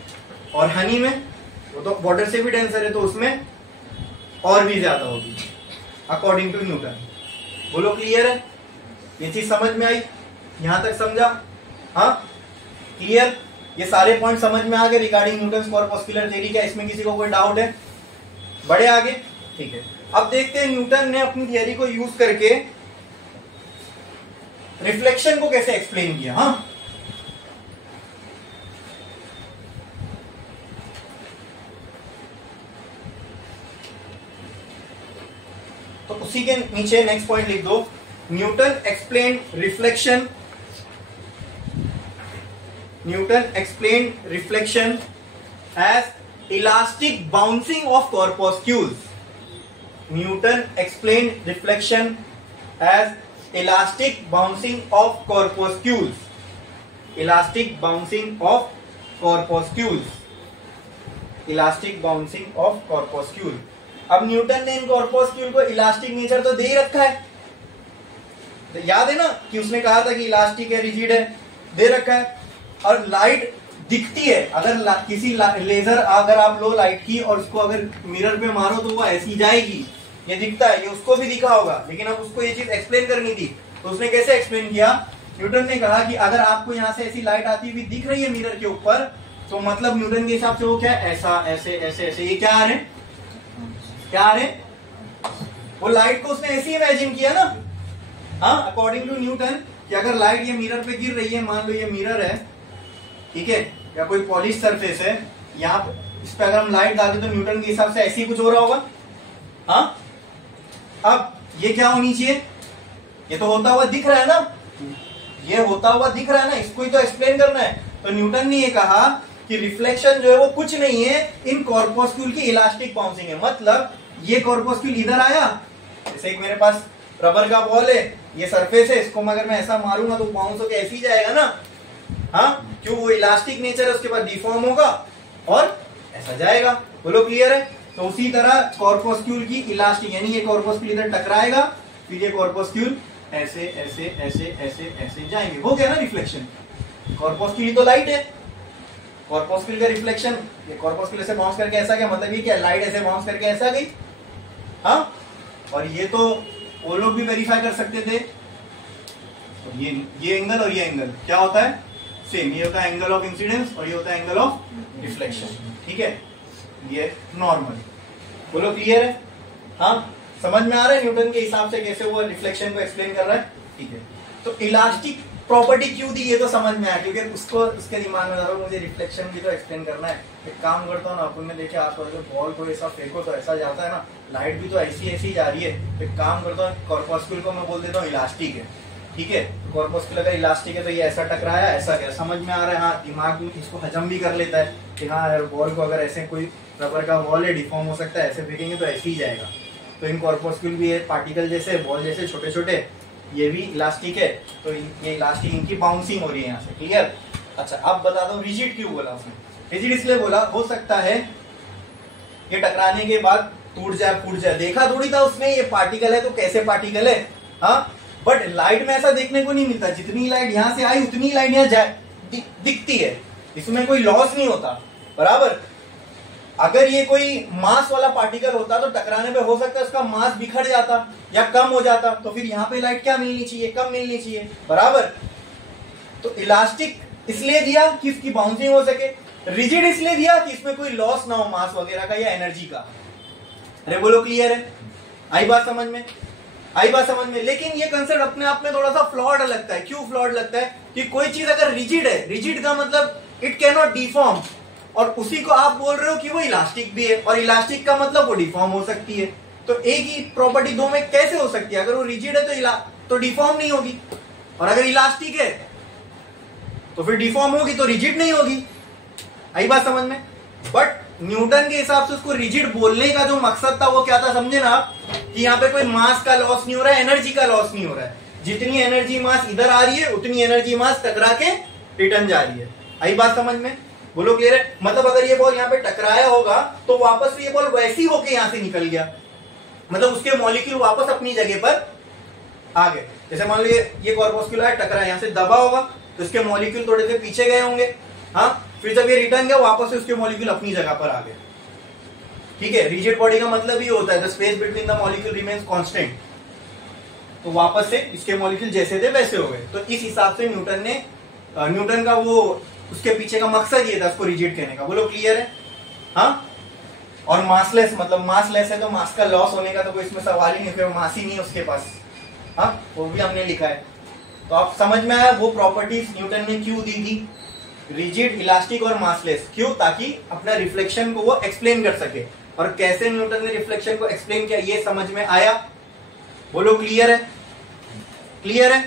और हनी में वो तो वाटर से भी डेंसर है तो उसमें और भी ज्यादा होगी अकॉर्डिंग टू न्यूटन। बोलो क्लियर है? ये चीज समझ में आई? यहां तक समझा? हाँ, क्लियर? ये सारे पॉइंट समझ में आ गए रिगार्डिंग न्यूटन कॉर्पोस्कुलर थ्योरी। क्या इसमें किसी को कोई डाउट है? बढ़े आगे? ठीक है, अब देखते हैं न्यूटन ने अपनी थियरी को यूज करके रिफ्लेक्शन को कैसे एक्सप्लेन किया। हाँ, तो उसी के नीचे नेक्स्ट पॉइंट लिख दो, Newton explain reflection. Newton explained reflection as elastic bouncing of corpuscles. Newton explained reflection as elastic bouncing of corpuscles. Elastic bouncing of corpuscles. Elastic bouncing of corpuscule. अब न्यूटन ने इन कॉर्पोस्क्यूल को इलास्टिक नेचर तो दे ही रखा है। तो याद है ना कि उसने कहा था कि इलास्टिक है, रिजिड है, दे रखा है। और लाइट दिखती है, अगर किसी लेजर अगर आप लो लाइट की और उसको अगर मिरर पे मारो तो वो ऐसी जाएगी, ये दिखता है, ये उसको भी दिखा होगा। लेकिन अब उसको ये चीज एक्सप्लेन करनी थी तो उसने कैसे एक्सप्लेन किया? न्यूटन ने कहा कि अगर आपको यहाँ से ऐसी लाइट आती हुई दिख रही है मिरर के ऊपर तो मतलब न्यूटन के हिसाब से वो क्या है, ऐसा ऐसे ऐसे ऐसे, ये क्या आ रहे, क्या आ रहे, वो लाइट को उसने ऐसे इमेजिन किया ना। हाँ, अकॉर्डिंग टू न्यूटन कि अगर लाइट ये मिरर पे गिर रही है, मान लो ये मिरर है, ठीक है, या कोई पॉलिश सरफेस है, यहाँ इस पे अगर हम लाइट डालते तो न्यूटन के हिसाब से ऐसे ही कुछ हो रहा होगा। हाँ, अब ये क्या होनी चाहिए, ये तो होता हुआ दिख रहा है ना, ये होता हुआ दिख रहा है ना, इसको ही तो एक्सप्लेन करना है। तो न्यूटन ने ये कहा कि रिफ्लेक्शन जो है वो कुछ नहीं है, इन कॉर्पोस्क्यूल की इलास्टिक बाउंसिंग है। मतलब ये कॉर्पोस्क्यूल इधर आया, जैसे एक मेरे पास रबर का बॉल है, ये सरफेस है, इसको अगर मैं ऐसा मारूंगा तो बाउंस होकर ऐसे ही जाएगा ना। हाँ, क्यों, वो इलास्टिक नेचर है, उसके बाद डिफॉर्म होगा और ऐसा जाएगा। बोलो क्लियर है? तो उसी तरह कॉर्पोस्क्यूल की इलास्टिक, यानी ये कॉर्पोस्क्यूल इधर टकराएगा, फिर ये कॉर्पोस्क्यूल ऐसे ऐसे ऐसे ऐसे ऐसे जाएंगे। हो गया ना रिफ्लेक्शन। कॉर्पोस्क्यूल तो लाइट है, कॉर्पोस्क्यूल का रिफ्लेक्शन, ये कॉर्पोस्क्यूल ऐसे बाउंस करके ऐसा गया, मतलब ये क्या, लाइट ऐसे बाउंस करके ऐसा गई। हाँ, और ये तो वो लोग भी वेरीफाई कर सकते थे। तो ये एंगल और ये एंगल क्या होता है, सेम। ये होता है एंगल ऑफ इंसिडेंस और ये होता है एंगल ऑफ रिफ्लेक्शन। ठीक है, ये नॉर्मल। बोलो क्लियर है? हाँ, समझ में आ रहा है न्यूटन के हिसाब से कैसे वो रिफ्लेक्शन को एक्सप्लेन कर रहा है। ठीक है, तो इलास्टिक प्रॉपर्टी क्यों दी ये तो समझ में आया, क्योंकि उसको उसके दिमाग में था मुझे रिफ्लेक्शन भी तो एक्सप्लेन करना है। एक काम करता हूँ ना, अपन ने देखे आप बॉल को ऐसा फेंको तो ऐसा जाता है ना, लाइट भी तो ऐसी ऐसी जा रही है। एक काम करता हूँ, कॉर्पोस्क्यूल को मैं बोल देता हूँ इलास्टिक है। ठीक है, तो कॉर्पोस्क्यूल अगर इलास्टिक है तो ये ऐसा टकराया, ऐसा क्या, समझ में आ रहा है। हाँ, दिमाग में इसको हजम भी कर लेता है कि हाँ यार, बॉल को अगर ऐसे कोई रबर का बॉल है, डिफॉर्म हो सकता है, ऐसे फेंकेंगे तो ऐसे ही जाएगा। तो इन कॉर्पोस्क्यूल भी है पार्टिकल जैसे, बॉल जैसे छोटे छोटे, ये भी इलास्टिक है, तो ये इलास्टिक इनकी बाउंसिंग हो रही है यहाँ से, क्लियर। अच्छा अब बता दो रिजिड क्यों बोला उसने। रिजिड इसलिए बोला, हो सकता है ये टकराने के बाद टूट जाए फूट जाए, देखा थोड़ी था उसने ये पार्टिकल है तो कैसे पार्टिकल है, हाँ। बट लाइट में ऐसा देखने को नहीं मिलता, जितनी लाइट यहाँ से आई उतनी लाइट यहाँ जाए दिखती है, इसमें कोई लॉस नहीं होता, बराबर। अगर ये कोई मास वाला पार्टिकल होता तो टकराने पे हो सकता है उसका मास बिखर जाता या कम हो जाता, तो फिर यहाँ पे लाइट क्या मिलनी चाहिए, कम मिलनी चाहिए, बराबर। तो इलास्टिक इसलिए दिया कि इसकी बाउंसिंग हो सके, रिजिड इसलिए दिया कि इसमें कोई लॉस ना हो मास वगैरह का या एनर्जी का। अरे बोलो क्लियर है, आई बात समझ में, आई बात समझ में। लेकिन ये कंसेप्ट अपने आप में थोड़ा सा फ्लॉड लगता है। क्यों फ्लॉड लगता है? कि कोई चीज अगर रिजिड है, रिजिड का मतलब इट कैन नॉट डिफॉर्म, और उसी को आप बोल रहे हो कि वो इलास्टिक भी है, और इलास्टिक का मतलब वो डिफॉर्म हो सकती है। तो एक ही प्रॉपर्टी दो में कैसे हो सकती है? अगर वो रिजिड है तो डिफॉर्म नहीं होगी, और अगर इलास्टिक है तो फिर डिफॉर्म होगी, तो रिजिड नहीं होगी। आई बात समझ में। बट न्यूटन के हिसाब से उसको रिजिड बोलने का जो मकसद था वो क्या था, समझे ना आप, कि यहाँ पे कोई मास का लॉस नहीं हो रहा है, एनर्जी का लॉस नहीं हो रहा है। जितनी एनर्जी मास इधर आ रही है उतनी एनर्जी मास टकरा के रिटर्न जा रही है। आई बात समझ में, बोलो क्लियर है। मतलब अगर ये बॉल यहाँ पे टकराया होगा तो वापस से ये बॉल वैसी होके यहाँ से निकल गया, मतलब उसके मॉलिक्यूल वापस अपनी जगह पर आ गए। जैसे मान लो ये कॉर्पोस्क्यूल है, टकरा यहाँ से दबा होगा तो इसके मॉलिक्यूल थोड़े से पीछे गए होंगे, हाँ। फिर जब ये रिटर्न गया वापस से उसके मॉलिक्यूल अपनी जगह पर आ गए, ठीक है। रिजिड बॉडी का मतलब ये होता है the space between the molecule remains constant, तो वापस से इसके मॉलिक्यूल जैसे थे वैसे हो गए। तो इस हिसाब से न्यूटन का वो उसके पीछे का मकसद ये था उसको रिजिड कहने का। बोलो क्लियर है, हाँ। और मासलेस मतलब मासलेस है तो मास का लॉस होने का तो कोई इसमें सवाल ही नहीं, फिर मास ही नहीं है उसके पास, हाँ, वो भी हमने लिखा है। तो आप समझ में आया वो प्रॉपर्टीज न्यूटन ने क्यों दी थी, रिजिड, इलास्टिक और मासलेस, क्यों? ताकि अपना रिफ्लेक्शन को वो एक्सप्लेन कर सके। और कैसे न्यूटन ने रिफ्लेक्शन को एक्सप्लेन किया ये समझ में आया? बोलो क्लियर है, क्लियर है,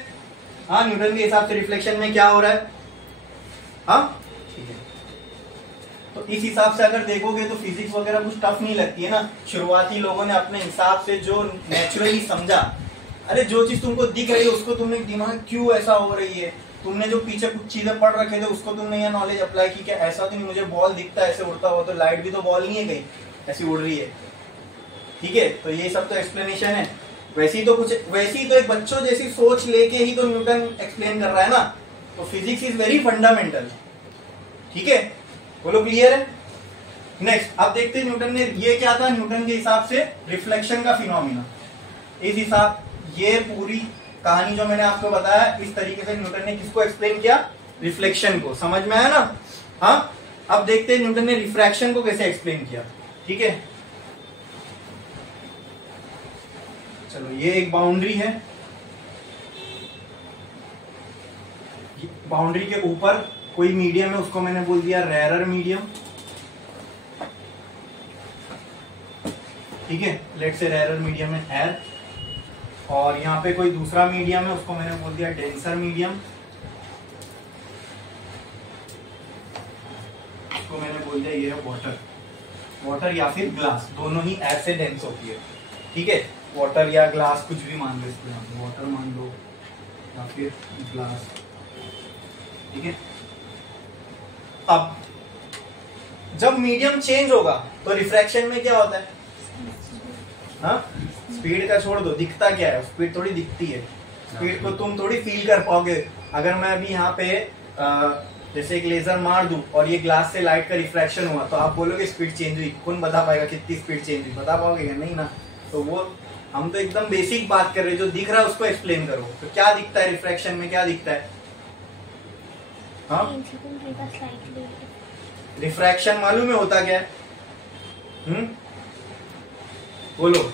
हाँ। न्यूटन के हिसाब से रिफ्लेक्शन में क्या हो रहा है, हाँ, ठीक है। तो इस हिसाब से अगर देखोगे तो फिजिक्स वगैरह कुछ टफ नहीं लगती है ना। शुरुआती लोगों ने अपने हिसाब से जो नेचुरली समझा, अरे जो चीज तुमको दिख रही है उसको तुमने दिमाग क्यों ऐसा हो रही है, तुमने जो पीछे कुछ चीजें पढ़ रखे थे उसको तुमने यह नॉलेज अप्लाई की, क्या ऐसा तो नहीं मुझे बॉल दिखता है ऐसे उड़ता हुआ, तो लाइट भी तो बॉल नहीं है कहीं ऐसी उड़ रही है, ठीक है। तो ये सब तो एक्सप्लेनेशन है। वैसी तो एक बच्चों जैसी सोच लेके ही तो न्यूटन एक्सप्लेन कर रहा है ना। तो फिजिक्स इज वेरी फंडामेंटल, ठीक है। बोलो क्लियर है। नेक्स्ट आप देखते हैं न्यूटन ने ये क्या था, न्यूटन के हिसाब से रिफ्लेक्शन का फिनोमिना। इस हिसाब ये पूरी कहानी जो मैंने आपको बताया इस तरीके से न्यूटन ने किसको एक्सप्लेन किया, रिफ्लेक्शन को। समझ में आया ना, हाँ। अब देखते हैं न्यूटन ने रिफ्रैक्शन को कैसे एक्सप्लेन किया, ठीक है। चलो ये एक बाउंड्री है, बाउंड्री के ऊपर कोई मीडियम है, उसको मैंने बोल दिया रेयरर मीडियम, ठीक है। लेट से रेयरर मीडियम है एयर, और यहाँ पे कोई दूसरा मीडियम है उसको मैंने बोल दिया डेंसर मीडियम, उसको मैंने बोल दिया ये है वाटर। वाटर या फिर ग्लास, दोनों ही एयर से डेंस होती है, ठीक है। वाटर या ग्लास कुछ भी मान लो, इसको वाटर मान लो या फिर ग्लास, ठीक है। अब जब मीडियम चेंज होगा तो रिफ्रैक्शन में क्या होता है, हाँ। स्पीड का छोड़ दो, दिखता क्या है, स्पीड थोड़ी दिखती है, स्पीड को तुम थोड़ी फील कर पाओगे। अगर मैं अभी यहाँ पे जैसे एक लेजर मार दूं और ये ग्लास से लाइट का रिफ्रैक्शन हुआ तो आप बोलोगे स्पीड चेंज हुई, कौन बता पाएगा कितनी स्पीड चेंज हुई, बता पाओगे क्या? नहीं ना। तो वो हम तो एकदम बेसिक बात कर रहे हैं, जो दिख रहा है उसको एक्सप्लेन करो। तो क्या दिखता है रिफ्रैक्शन में, क्या दिखता है, हाँ। रिफ्रैक्शन मालूम है होता क्या है, बोलो।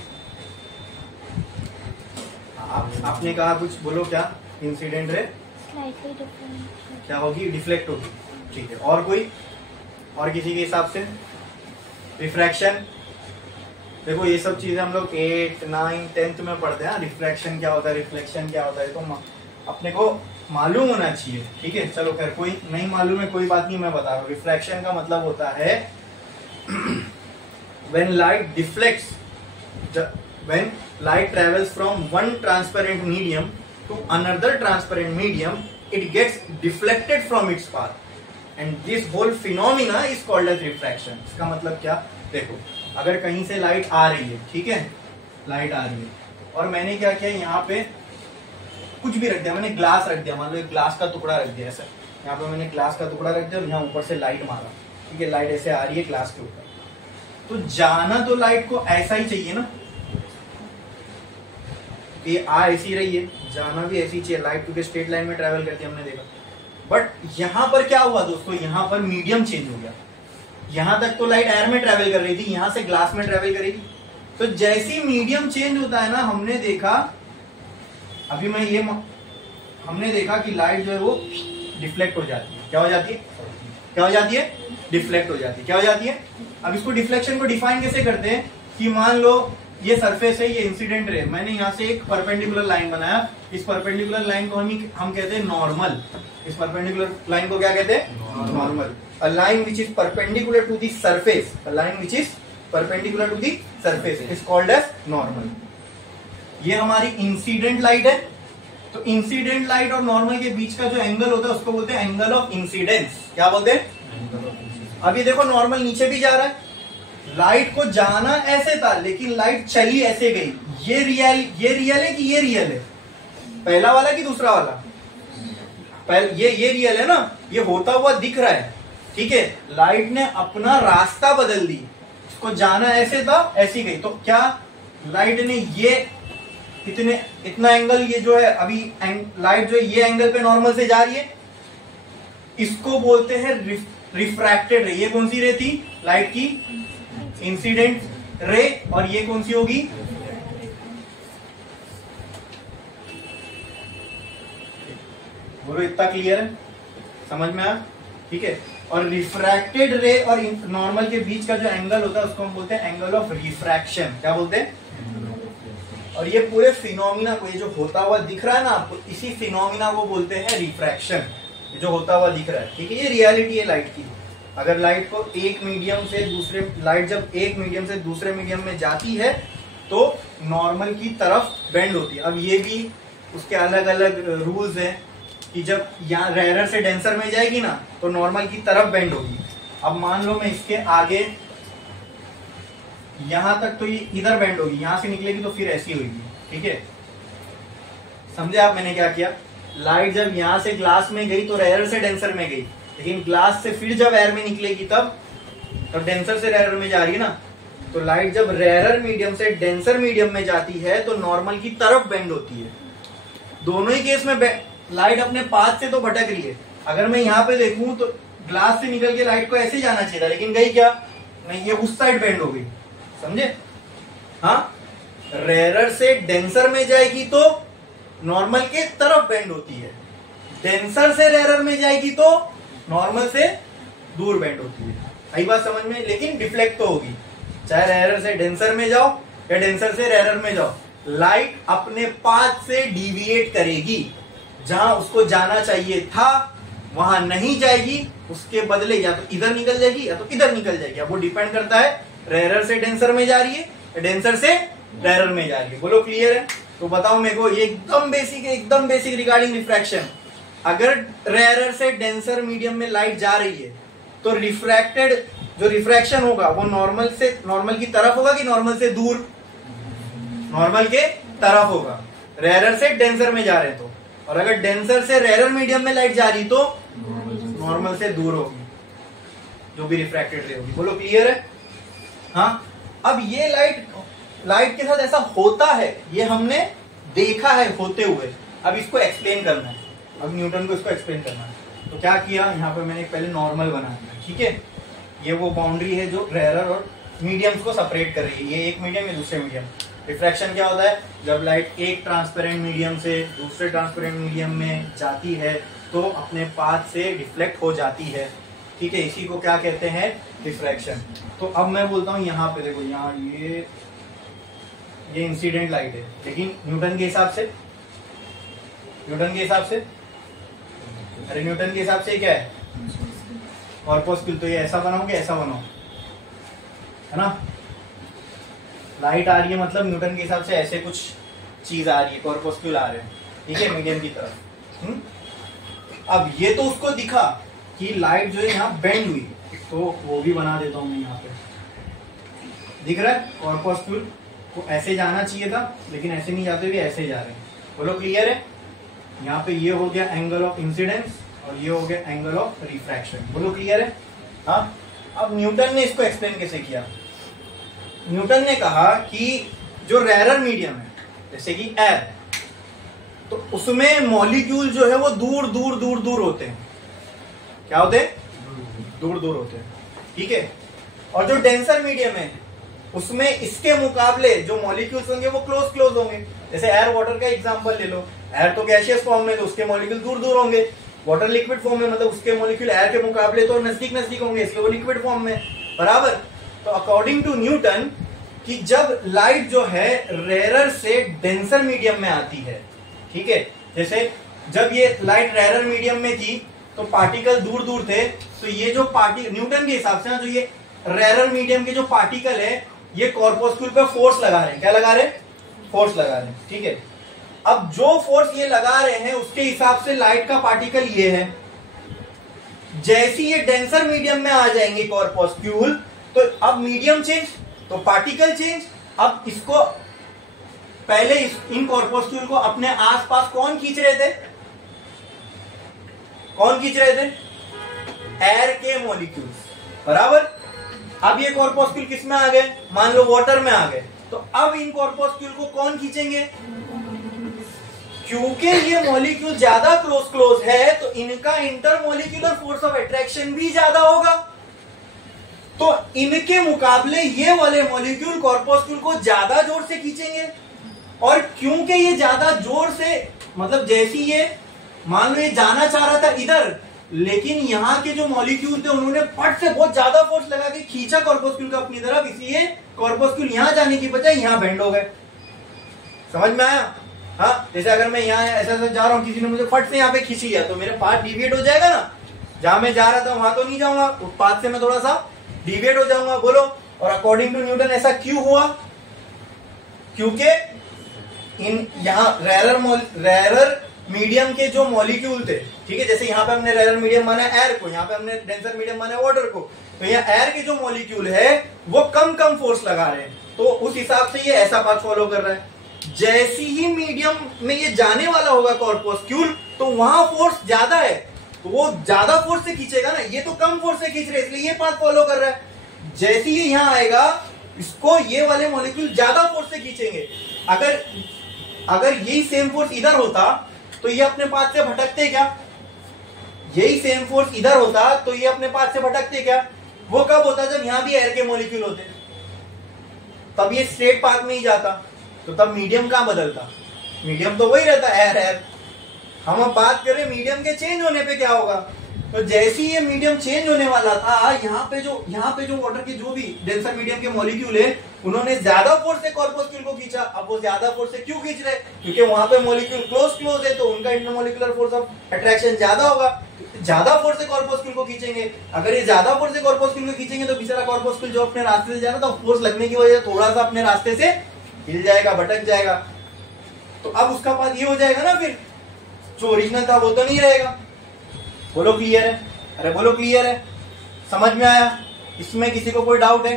आपने कहा कुछ, बोलो क्या इंसिडेंट है, क्या होगी, डिफ्लेक्ट होगी, ठीक है। और कोई, और किसी के हिसाब से रिफ्रैक्शन, देखो ये सब चीजें हम लोग 8, 9, 10th में पढ़ते हैं। रिफ्रैक्शन क्या होता है, रिफ्लेक्शन क्या होता है, तो अपने को मालूम होना चाहिए, ठीक है। चलो खैर कोई नहीं मालूम है कोई बात नहीं, मैं बता रहा हूँ। रिफ्रैक्शन का मतलब होता है when light deflects, when light travels from one transparent medium to another transparent medium it gets deflected from its path and this whole phenomena is called as refraction. इसका मतलब क्या, देखो अगर कहीं से लाइट आ रही है, ठीक है, लाइट आ रही है और मैंने क्या किया, यहाँ पे कुछ भी रख दिया, मैंने ग्लास रख दिया, मान लो एक ग्लास का टुकड़ा रख दिया ऐसा, यहाँ पे मैंने ग्लास का टुकड़ा रख दिया और यहाँ ऊपर से लाइट मारा, ठीक है, लाइट ऐसे आ रही है ग्लास के ऊपर, तो जाना तो लाइट को ऐसा ही चाहिए ना, ये आ ऐसी रही है, जाना भी ऐसी चाहिए, लाइट क्योंकि स्ट्रेट लाइन में ट्रेवल करती है हमने देखा। बट यहां पर क्या हुआ दोस्तों, यहां पर मीडियम चेंज हो गया, यहां तक तो लाइट एयर में ट्रेवल कर रही थी, यहां से ग्लास में ट्रेवल करेगी। तो जैसी मीडियम चेंज होता है ना, हमने देखा अभी मैं ये हमने देखा कि लाइट जो है वो डिफ्लेक्ट हो जाती है, क्या हो जाती है, क्या हो जाती है, डिफ्लेक्ट हो जाती है, क्या हो जाती है। अब इसको डिफ्लेक्शन को डिफाइन कैसे करते हैं कि मान लो ये सरफेस है, ये इंसिडेंट रे, मैंने यहाँ से एक परपेंडिकुलर लाइन बनाया, इस परपेंडिकुलर लाइन को हम कहते हैं नॉर्मल, इस परपेंडिकुलर लाइन को क्या कहते हैं, normal. A line which is perpendicular to the surface, a line which is perpendicular to the surface is called as normal. ये हमारी इंसिडेंट लाइट है, तो इंसिडेंट लाइट और नॉर्मल के बीच का जो एंगल होता है उसको बोलते हैं एंगल ऑफ इंसिडेंस, क्या बोलते हैं। अभी देखो नॉर्मल नीचे भी जा रहा है, लाइट को जाना ऐसे था लेकिन लाइट चली ऐसे गई, ये रियल है कि ये रियल है, पहला वाला कि दूसरा वाला, ये रियल है ना, ये होता हुआ दिख रहा है, ठीक है। लाइट ने अपना रास्ता बदल दी, इसको जाना ऐसे था ऐसी गई, तो क्या लाइट ने ये इतना एंगल, ये जो है अभी लाइट जो है ये एंगल पे नॉर्मल से जा रही है, इसको बोलते हैं रिफ्रैक्टेड रे। ये कौन सी रे थी, लाइट की इंसिडेंट रे, और ये कौन सी होगी, बोलो इतना क्लियर है, समझ में आया, ठीक है। और रिफ्रैक्टेड रे और नॉर्मल के बीच का जो एंगल होता है उसको हम बोलते हैं एंगल ऑफ रिफ्रैक्शन, क्या बोलते हैं। और ये पूरे फिनोमिना को, ये जो होता हुआ दिख रहा है ना आपको, इसी फिनोमिना को बोलते हैं रिफ्रैक्शन, जो होता हुआ दिख रहा है, ठीक है। ये रियलिटी है लाइट की। अगर लाइट को एक मीडियम से दूसरे, लाइट जब एक मीडियम से दूसरे मीडियम में जाती है तो नॉर्मल की तरफ बेंड होती है। अब ये भी उसके अलग अलग रूल्स हैं कि जब यहाँ रेयर से डेंसर में जाएगी ना तो नॉर्मल की तरफ बेंड होगी। अब मान लो मैं इसके आगे यहां तक, तो ये इधर बेंड होगी, यहां से निकलेगी तो फिर ऐसी होगी, ठीक है। समझे आप मैंने क्या किया, लाइट जब यहां से ग्लास में गई तो रेयर से डेंसर में गई, लेकिन ग्लास से फिर जब एयर में निकलेगी तब डेंसर से रेयर में जा रही है ना, तो लाइट जब रेयर मीडियम से डेंसर मीडियम में जाती है तो नॉर्मल की तरफ बेंड होती है। दोनों ही केस में लाइट अपने पाथ से तो भटक रही है। अगर मैं यहाँ पे देखूं तो ग्लास से निकल के लाइट को ऐसे जाना चाहिए था, लेकिन गई क्या, नहीं, ये उस साइड बेंड हो गई, समझे। हाँ, रेयर से डेंसर में जाएगी तो नॉर्मल के तरफ बेंड होती है, डेंसर से रेयर में जाएगी तो नॉर्मल से दूर बेंड होती है। आई बात समझ में, लेकिन डिफ्लेक्ट तो होगी, चाहे रेयर से डेंसर में जाओ या डेंसर से रेयर में जाओ, लाइट अपने पाथ से डिविएट करेगी, जहां उसको जाना चाहिए था वहां नहीं जाएगी, उसके बदले या तो इधर निकल जाएगी या तो इधर निकल जाएगी। अब वो डिपेंड करता है रेयर से डेंसर में जा रही है या डेंसर से रेयर में जा रही है। बोलो क्लियर है। तो बताओ मेरे को, ये एकदम बेसिक रिगार्डिंग रिफ्रैक्शन। अगर रेयर से डेंसर मीडियम में लाइट जा रही है तो रिफ्रैक्टेड जो रिफ्रैक्शन होगा वो नॉर्मल की तरफ होगा कि नॉर्मल से दूर, नॉर्मल के तरफ होगा, रेयर से डेंसर में जा रहे हैं तो। और अगर डेंसर से रेयर मीडियम में लाइट जा रही तो नॉर्मल से दूर होगी, जो भी रिफ्रैक्टेड रे होगी। बोलो क्लियर है। हाँ, अब ये लाइट के साथ ऐसा होता है, ये हमने देखा है होते हुए, अब इसको एक्सप्लेन करना है, अब न्यूटन को इसको एक्सप्लेन करना है। तो क्या किया, यहाँ पे मैंने पहले नॉर्मल बनाया, ठीक है। ये वो बाउंड्री है जो रेयर और मीडियम्स को सेपरेट कर रही है, ये एक मीडियम, ये दूसरे मीडियम। रिफ्रैक्शन क्या होता है, जब लाइट एक ट्रांसपेरेंट मीडियम से दूसरे ट्रांसपेरेंट मीडियम में जाती है तो अपने पाथ से रिफ्लेक्ट हो जाती है, ठीक है। इसी को क्या कहते हैं, रिफ्रैक्शन। तो अब मैं बोलता हूँ यहाँ पे देखो, यहाँ ये इंसिडेंट लाइट है, लेकिन न्यूटन के हिसाब से, अरे न्यूटन के हिसाब से क्या है, कॉर्पस्कुल। तो ये ऐसा बनाओगे, ऐसा बनाओ, है ना। लाइट आ रही है मतलब न्यूटन के हिसाब से ऐसे कुछ चीज आ रही है, कॉर्पस्क्यूल आ रहे हैं, ठीक है, मीडियम की तरफ। अब ये तो उसको दिखा कि लाइट जो है यहाँ बेंड हुई, तो वो भी बना देता हूं मैं यहाँ पे, दिख रहा है कॉर्पस्क्यूल को ऐसे जाना चाहिए था लेकिन ऐसे नहीं जाते हुए ऐसे जा रहे हैं। बोलो क्लियर है? यहाँ पे ये हो गया एंगल ऑफ इंसिडेंस और ये हो गया एंगल ऑफ रिफ्रैक्शन। बोलो क्लियर है? हाँ। अब न्यूटन ने इसको एक्सप्लेन कैसे किया? न्यूटन ने कहा कि जो रेरर मीडियम है जैसे कि एयर, तो उसमें मॉलिक्यूल जो है वो दूर दूर दूर दूर होते हैं। क्या होते हैं? दूर दूर होते हैं, ठीक है। और जो डेंसर मीडियम है उसमें इसके मुकाबले जो मॉलिक्यूल्स होंगे वो क्लोज क्लोज होंगे। जैसे एयर वाटर का एग्जांपल ले लो, एयर तो गैसियस फॉर्म में, तो उसके मॉलिक्यूल दूर दूर होंगे। वाटर लिक्विड फॉर्म में, मतलब उसके मॉलिक्यूल एयर के मुकाबले तो नजदीक नजदीक होंगे, इसलिए वो लिक्विड फॉर्म में, बराबर। तो अकॉर्डिंग टू न्यूटन कि जब लाइट जो है रेरर से डेंसर मीडियम में आती है, ठीक है, जैसे जब ये लाइट रेरर मीडियम में थी तो पार्टिकल दूर दूर थे, तो ये जो न्यूटन के हिसाब से ना, जो ये रेरर मीडियम के जो पार्टिकल है ये कॉर्पस्क्यूल पे फोर्स लगा रहे हैं। क्या लगा रहे हैं? फोर्स लगा रहे हैं, ठीक है। अब जो फोर्स ये लगा रहे हैं उसके हिसाब से लाइट का पार्टिकल ये है। जैसे ये डेंसर मीडियम में आ जाएंगे कॉर्पस्क्यूल, तो अब मीडियम चेंज तो पार्टिकल चेंज। अब इसको पहले इन कॉर्पस्क्यूल को अपने आसपास कौन खींच रहे थे? कौन खींच रहे थे? एयर के मॉलिक्यूल्स, बराबर। अब ये कॉर्पस्क्यूल किस में आ गए? मान लो वाटर में आ गए, तो अब इन कॉर्पस्क्यूल को कौन खींचेंगे? क्योंकि ये मॉलिक्यूल ज्यादा क्लोज क्लोज है तो इनका इंटरमॉलिक्यूलर फोर्स ऑफ अट्रैक्शन भी ज्यादा होगा, तो इनके मुकाबले ये वाले मॉलिक्यूल कॉर्पस्क्यूल को ज्यादा जोर से खींचेंगे। और क्योंकि ये ज्यादा जोर से, मतलब जैसी ये मान लो ये जाना चाह रहा था इधर, लेकिन यहाँ के जो मॉलिक्यूल थे उन्होंने फट से बहुत ज्यादा फोर्स लगा के खींचा कॉर्पस्क्यूल को अपनी तरफ, इसलिए कॉर्पस्क्यूल यहां जाने की बजाय यहां बेंड हो गए। समझ में आया? हाँ, जैसे अगर मैं यहाँ ऐसा जा रहा हूँ, किसी ने मुझे फट से यहाँ पे खींच लिया तो मेरा पाथ डिविएट हो जाएगा ना, जहां मैं जा रहा था वहां तो नहीं जाऊंगा, उस पाथ से मैं थोड़ा सा डिविएट हो जाऊंगा। बोलो। और अकॉर्डिंग टू न्यूटन ऐसा क्यों हुआ? क्योंकि इन यहाँ रेरर मीडियम के जो मॉलिक्यूल थे, ठीक है, जैसे यहाँ पे हमने रेरर मीडियम माना एयर को, यहाँ पे हमने डेंसर मीडियम माना वाटर को, तो यहाँ एयर के जो मॉलिक्यूल है वो कम कम फोर्स लगा रहे हैं, तो उस हिसाब से ये ऐसा पाथ फॉलो कर रहा है। जैसी ही मीडियम में ये जाने वाला होगा कॉर्पस्क्यूल, तो वहां फोर्स ज्यादा है, तो वो ज्यादा फोर्स से खींचेगा ना, ये तो कम फोर्स से खींच रहे, इसलिए ये पाथ फॉलो कर रहा है। जैसे ही यहाँ आएगा इसको ये वाले मॉलिक्यूल ज्यादा फोर्स से खींचेंगे। अगर यही सेम फोर्स इधर होता तो ये अपने पाथ से भटकते क्या? यही सेम फोर्स इधर होता तो ये अपने पाथ से भटकते क्या? वो कब होता? जब यहां भी एयर के मॉलिक्यूल होते, तब ये स्ट्रेट पाथ में ही जाता, तो तब मीडियम कहां बदलता? मीडियम तो वही रहता, एयर एयर। हम अब बात करें मीडियम के चेंज होने पे क्या होगा। तो जैसे ही ये मीडियम चेंज होने वाला था, यहाँ पे जो वाटर के जो भी डेंसर मीडियम के मॉलिक्यूल है उन्होंने ज्यादा फोर्स से कॉर्पस्क्यूल को खींचा। अब वो ज्यादा फोर्स से क्यों खींच रहे? क्योंकि वहां पे मॉलिक्यूल क्लोज है, तो उनका इंटरमॉलिक्यूलर फोर्स ऑफ अट्रैक्शन ज्यादा होगा, ज्यादा फोर्स से कॉर्पस्क्यूल को खींचेंगे। अगर ये ज्यादा फोर्स से कॉर्पस्क्यूल को खींचेंगे तो बेचारा कॉर्पस्क्यूल जो अपने रास्ते से जा रहा था, फोर्स लगने की वजह से थोड़ा सा अपने रास्ते से हिल जाएगा, भटक जाएगा, तो अब उसका पाथ ये हो जाएगा ना, फिर जो ओरिजिनल था वो तो नहीं रहेगा। बोलो क्लियर है? अरे बोलो क्लियर है? समझ में आया? इसमें किसी को कोई डाउट है?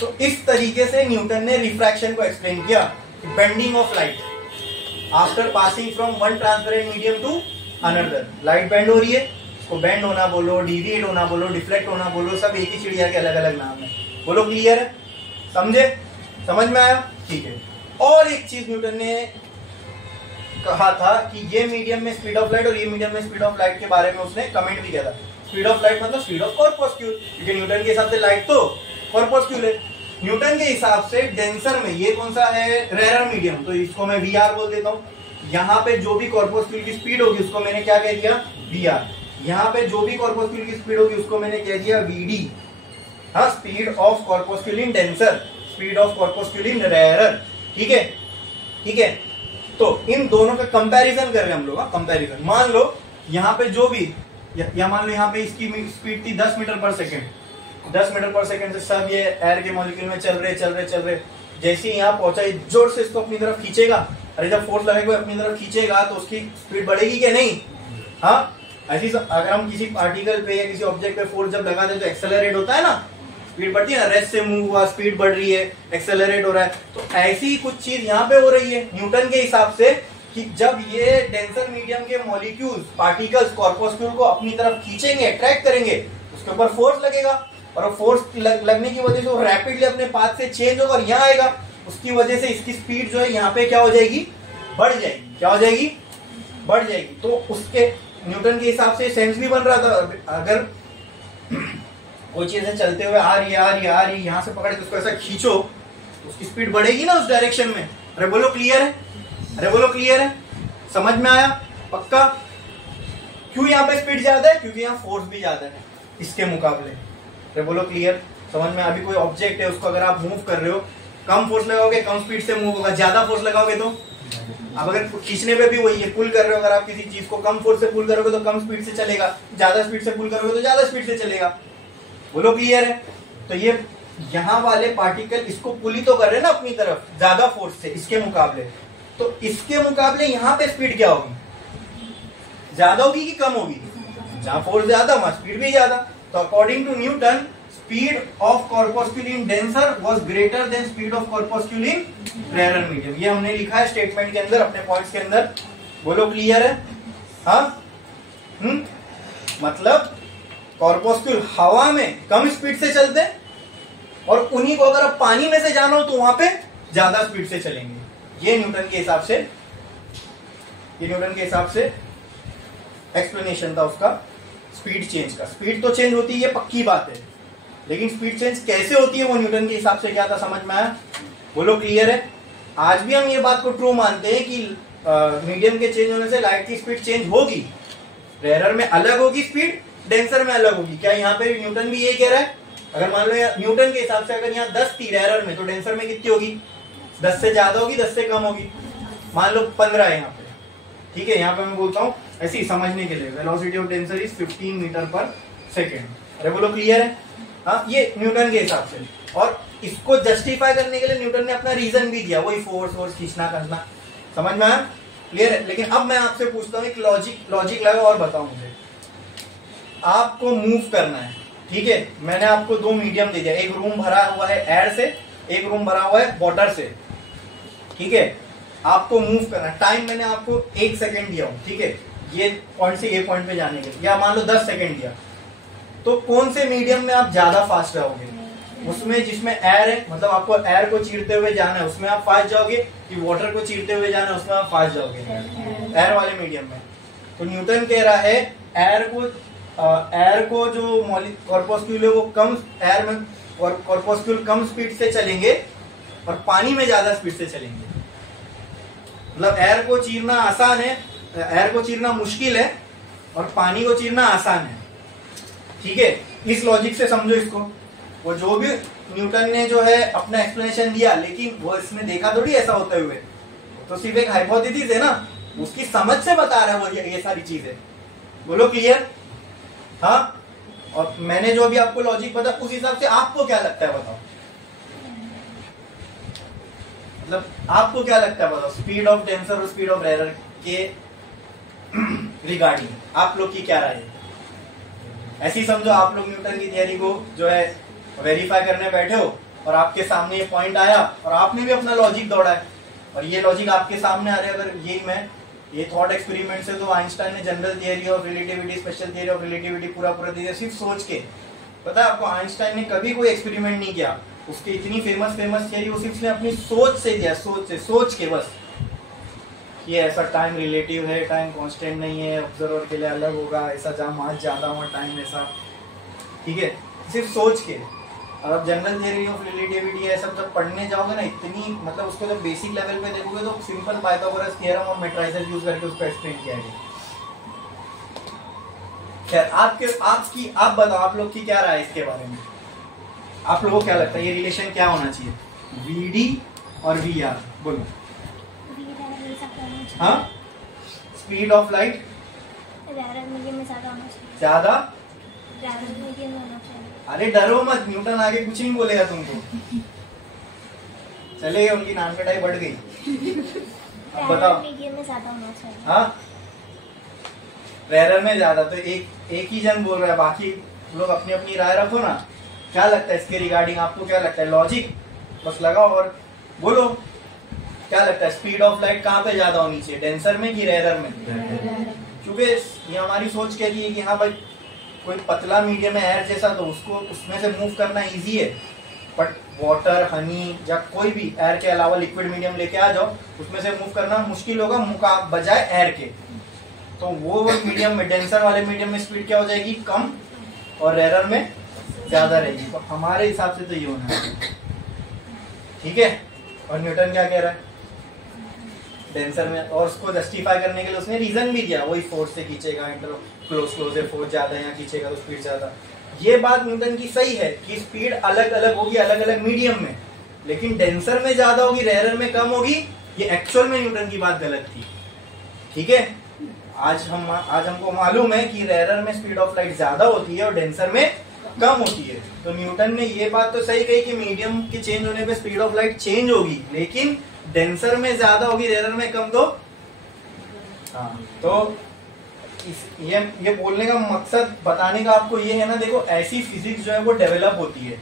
तो इस तरीके से न्यूटन ने रिफ्रैक्शन को एक्सप्लेन किया, bending of light after passing from one transparent medium to another. Light bend हो रही है, इसको बेंड होना बोलो, डिविएट होना बोलो, डिफ्लेक्ट होना बोलो, सब एक ही चिड़िया के अलग अलग नाम है। बोलो क्लियर है? समझे? समझ में आया? ठीक है। और एक चीज न्यूटन ने कहा था कि ये मीडियम में स्पीड ऑफ लाइट और ये मीडियम में स्पीड ऑफ लाइट के बारे में उसने कमेंट भी किया था। स्पीड ऑफ लाइट मतलब स्पीड ऑफ कॉर्पस्क्यूल, क्योंकि न्यूटन के हिसाब से लाइट तो कॉर्पस्क्यूल है। न्यूटन के हिसाब से डेंसर में ये कौन सा है? रेरर मीडियम, तो इसको मैं वीआर बोल देता हूँ। यहाँ पे जो भी कॉर्पस्क्यूल की स्पीड होगी उसको मैंने क्या कह दिया? वीआर। यहाँ पे जो भी कॉर्पस्क्यूल की स्पीड होगी उसको मैंने कह दिया वीडी। हाँ, speed of corpuscle in denser, speed of corpuscle in rarer. ठीक है, ठीक है। तो इन दोनों का कंपैरिजन कर रहे हैं हम लोग। कंपैरिजन, मान लो यहाँ पे जो भी या मान लो यहाँ पे इसकी स्पीड थी 10 मीटर पर सेकेंड। 10 मीटर पर सेकेंड से सब ये एयर के मॉलिक्यूल में चल रहे। जैसे ही यहाँ पहुंचा ये जोर से इसको अपनी तरफ खींचेगा, अरे जब फोर्स लगेगा अपनी तरफ खींचेगा तो उसकी स्पीड बढ़ेगी क्या? नहीं। हाँ, ऐसी अगर हम किसी पार्टिकल पे या किसी ऑब्जेक्ट पे फोर्स जब लगाते हैं तो एक्सेलरेट होता है ना, स्पीड बढ़ती है ना, रेस्ट से मूव हुआ, स्पीड बढ़ रही है, एक्सेलरेट हो रहा है। तो ऐसी ही कुछ चीज यहाँ पे हो रही है न्यूटन के हिसाब से कि जब ये डेंसर मीडियम के मॉलिक्यूल्स, पार्टिकल्स, कॉर्पस्क्यूल को अपनी तरफ खींचेंगे, अट्रैक्ट करेंगे, उसके ऊपर फोर्स लगेगा और फोर्स लगने की वजह से वो रैपिडली अपने पाथ से चेंज होगा और यहाँ आएगा। उसकी वजह से इसकी स्पीड जो है यहाँ पे क्या हो जाएगी? बढ़ जाएगी। क्या हो जाएगी? बढ़ जाएगी। तो उसके न्यूटन के हिसाब से सेंस भी बन रहा था। अगर कोई चीज चलते हुए आ रही है, यहाँ से पकड़ के उसको ऐसा खींचो तो उसकी स्पीड बढ़ेगी ना उस डायरेक्शन में। अरे बोलो क्लियर है? अरे बोलो क्लियर है? समझ में आया? पक्का? क्यों यहाँ पे स्पीड ज्यादा है? क्योंकि यहाँ फोर्स भी ज्यादा है इसके मुकाबले। अरे बोलो क्लियर? समझ में? अभी कोई ऑब्जेक्ट है उसको अगर आप मूव कर रहे हो, कम फोर्स लगाओगे कम स्पीड से मूव होगा, ज्यादा फोर्स लगाओगे तो अब अगर खींचने पे भी वही है, पुल कर रहे हो अगर आप किसी चीज को कम फोर्स से पुल करोगे तो कम स्पीड से चलेगा, ज्यादा स्पीड से पुल करोगे तो ज्यादा स्पीड से चलेगा। बोलो क्लियर है? तो ये यहाँ वाले पार्टिकल इसको पुल ही तो कर रहे हैं ना अपनी तरफ ज्यादा फोर्स से इसके मुकाबले, तो इसके मुकाबले यहाँ पे स्पीड क्या होगी? ज्यादा होगी कि कम होगी? जहां फोर्स ज्यादा वहां स्पीड भी ज्यादा। तो according to Newton speed of corpuscle in denser was greater than speed of corpuscle in rare medium. ये हमने लिखा है स्टेटमेंट के अंदर, अपने पॉइंट्स के अंदर। बोलो क्लियर है? हाँ, मतलब कॉर्पस्क्यूल हवा में कम स्पीड से चलते हैं और उन्हीं को अगर आप पानी में से जाना हो तो वहां पे ज्यादा स्पीड से चलेंगे। ये न्यूटन के हिसाब से एक्सप्लेनेशन था उसका स्पीड चेंज का। स्पीड तो चेंज होती है, ये पक्की बात है, लेकिन स्पीड चेंज कैसे होती है वो न्यूटन के हिसाब से क्या था, समझ में आया? बोलो क्लियर है? आज भी हम ये बात को ट्रू मानते हैं कि मीडियम के चेंज होने से लाइट की स्पीड चेंज होगी। रेयर में अलग होगी स्पीड, डेंसर में अलग होगी। क्या यहाँ पे न्यूटन भी यही कह रहा है? अगर मान लो न्यूटन के हिसाब से अगर यहाँ 10 थी रेयर में, तो डेंसर में कितनी होगी? 10 से ज्यादा होगी, 10 से कम होगी। मान लो 15 है यहाँ पे, ठीक है? यहाँ पे मैं बोलता हूँ ऐसे ही समझने के लिए, velocity of denser is 15 meter पर सेकेंड। अरे बोलो क्लियर है? हाँ, ये न्यूटन के हिसाब से। और इसको जस्टिफाई करने के लिए न्यूटन ने अपना रीजन भी दिया, वही फोर्स खींचना करना। समझ में आया? क्लियर है? लेकिन अब मैं आपसे पूछता हूँ एक लॉजिक लगा और बताओ मुझे। आपको मूव करना है, ठीक है? मैंने आपको 2 मीडियम दे दिया, एक रूम भरा हुआ है एयर से, एक रूम भरा हुआ है वाटर से, ठीक है? आपको मूव करना है, टाइम मैंने आपको 1 सेकेंड दिया हूं, ठीक है? ये पॉइंट से ये पॉइंट पे जाने के लिए, या मान लो 10 सेकेंड दिया, तो कौन से मीडियम में आप ज्यादा फास्ट रहोगे? उसमें जिसमें एयर है, मतलब आपको एयर को चीरते हुए जाना है, उसमें आप फास्ट जाओगे, कि वाटर को चीरते हुए जाना है उसमें आप फास्ट जाओगे? एयर वाले मीडियम में। तो न्यूटन कह रहा है एयर को जो कॉर्पस्क्यूल है वो कम, एयर में कॉर्पस्क्यूल कम स्पीड से चलेंगे और पानी में ज्यादा स्पीड से चलेंगे। मतलब एयर को चीरना आसान है, एयर को चीरना मुश्किल है और पानी को चीरना आसान है, ठीक है? इस लॉजिक से समझो इसको। वो जो भी न्यूटन ने जो है अपना एक्सप्लेनेशन दिया, लेकिन वो इसने देखा थोड़ी ऐसा होते हुए, तो सिर्फ एक हाइपोथेसिस है ना, उसकी समझ से बता रहा है वो ये सारी चीजें। बोलो क्लियर? हाँ। और मैंने जो भी आपको लॉजिक बताया उस हिसाब से आपको क्या लगता है बताओ? मतलब आपको क्या लगता है बताओ, स्पीड ऑफ डेंसर और स्पीड ऑफ रेयर के रिगार्डिंग आप लोग की क्या राय है? ऐसी समझो आप लोग न्यूटन की थियरी को जो है वेरीफाई करने बैठे हो और आपके सामने ये पॉइंट आया और आपने भी अपना लॉजिक दौड़ा है और ये लॉजिक आपके सामने आ रहा है। अगर ये थॉट एक्सपेरिमेंट से तो आइंस्टाइन ने general theory of relativity, special theory of relativity पूरा दिया सिर्फ सोच के। पता है आपको, आइंस्टाइन ने कभी कोई एक्सपेरिमेंट नहीं किया, उसकी इतनी फेमस थियरी वो सिर्फ अपनी सोच से दिया, सोच के बस, ये ऐसा टाइम रिलेटिव है, टाइम कांस्टेंट नहीं है, ऑब्जर्वर के लिए अलग होगा, ऐसा जहाँ मास ज्यादा हुआ टाइम ऐसा, ठीक है? सिर्फ सोच के। और अब जनरल थियरी ऑफ रिलेटिविटी है सब जब पढ़ने जाओगे ना, इतनी मतलब उसको जब बेसिक लेवल पे देखोगे तो सिंपल पाइथागोरस थ्योरम और मैट्रिसेस यूज करके उसको एक्सप्लेन किया गया। खैर आप बताओ, आप लोग की क्या राय है इसके बारे में? आप लोगों को क्या लगता है ये रिलेशन क्या होना चाहिए, वीडी और वी आर? बोलो। हाँ, स्पीड ऑफ लाइट ज्यादा। अरे डरो मत, न्यूटन आगे कुछ नहीं बोलेगा तुमको। चले गए, उनकी नान कटाई बढ़ गई। अब बताओ। मीडियम में ज्यादा होना चाहिए। हाँ, रेरर में ज्यादा, तो एक ही जन बोल रहा है, बाकी लोग अपनी अपनी राय रखो ना। क्या लगता है इसके रिगार्डिंग, आपको क्या लगता है? लॉजिक बस लगाओ और बोलो क्या लगता है। स्पीड ऑफ लाइट कहाँ पे ज्यादा होनी चाहिए, डेंसर में कि रेरर में? क्योंकि ये हमारी सोच कहती है कि हाँ भाई कोई पतला मीडियम है एयर जैसा, तो उसको उसमें से मूव करना इजी है, बट वाटर, हनी या कोई भी एयर के अलावा लिक्विड मीडियम लेके आ जाओ, उसमें से मूव करना मुश्किल होगा बजाय एयर के। तो वो मीडियम में, डेंसर वाले मीडियम में स्पीड क्या हो जाएगी, कम, और रेरर में ज्यादा रहेगी। तो हमारे हिसाब से तो ये होना है, ठीक है। और न्यूटन क्या कह रहा है डेंसर में, और उसको जस्टिफाई करने के लिए उसने रीजन भी दिया, वही फोर्स से खींचेगा, क्लोज है, फोर्स ज्यादा है, यहाँ खींचेगा तो स्पीड ज्यादा। ये बात न्यूटन की सही है कि स्पीड अलग अलग होगी अलग अलग मीडियम में, लेकिन डेंसर में ज्यादा होगी, रेरर में कम होगी। ये एक्चुअल में न्यूटन की बात गलत थी, ठीक है। आज हमको मालूम है कि रेरर में स्पीड ऑफ लाइट ज्यादा होती है और डेंसर में कम होती है। तो न्यूटन ने ये बात तो सही कही कि मीडियम के चेंज होने पे स्पीड ऑफ लाइट चेंज होगी, लेकिन डेंसर में ज्यादा होगी, रेरर में कम। तो हाँ, तो ये बोलने का मकसद बताने का आपको ये है ना, देखो ऐसी फिजिक्स जो है वो डेवलप होती है,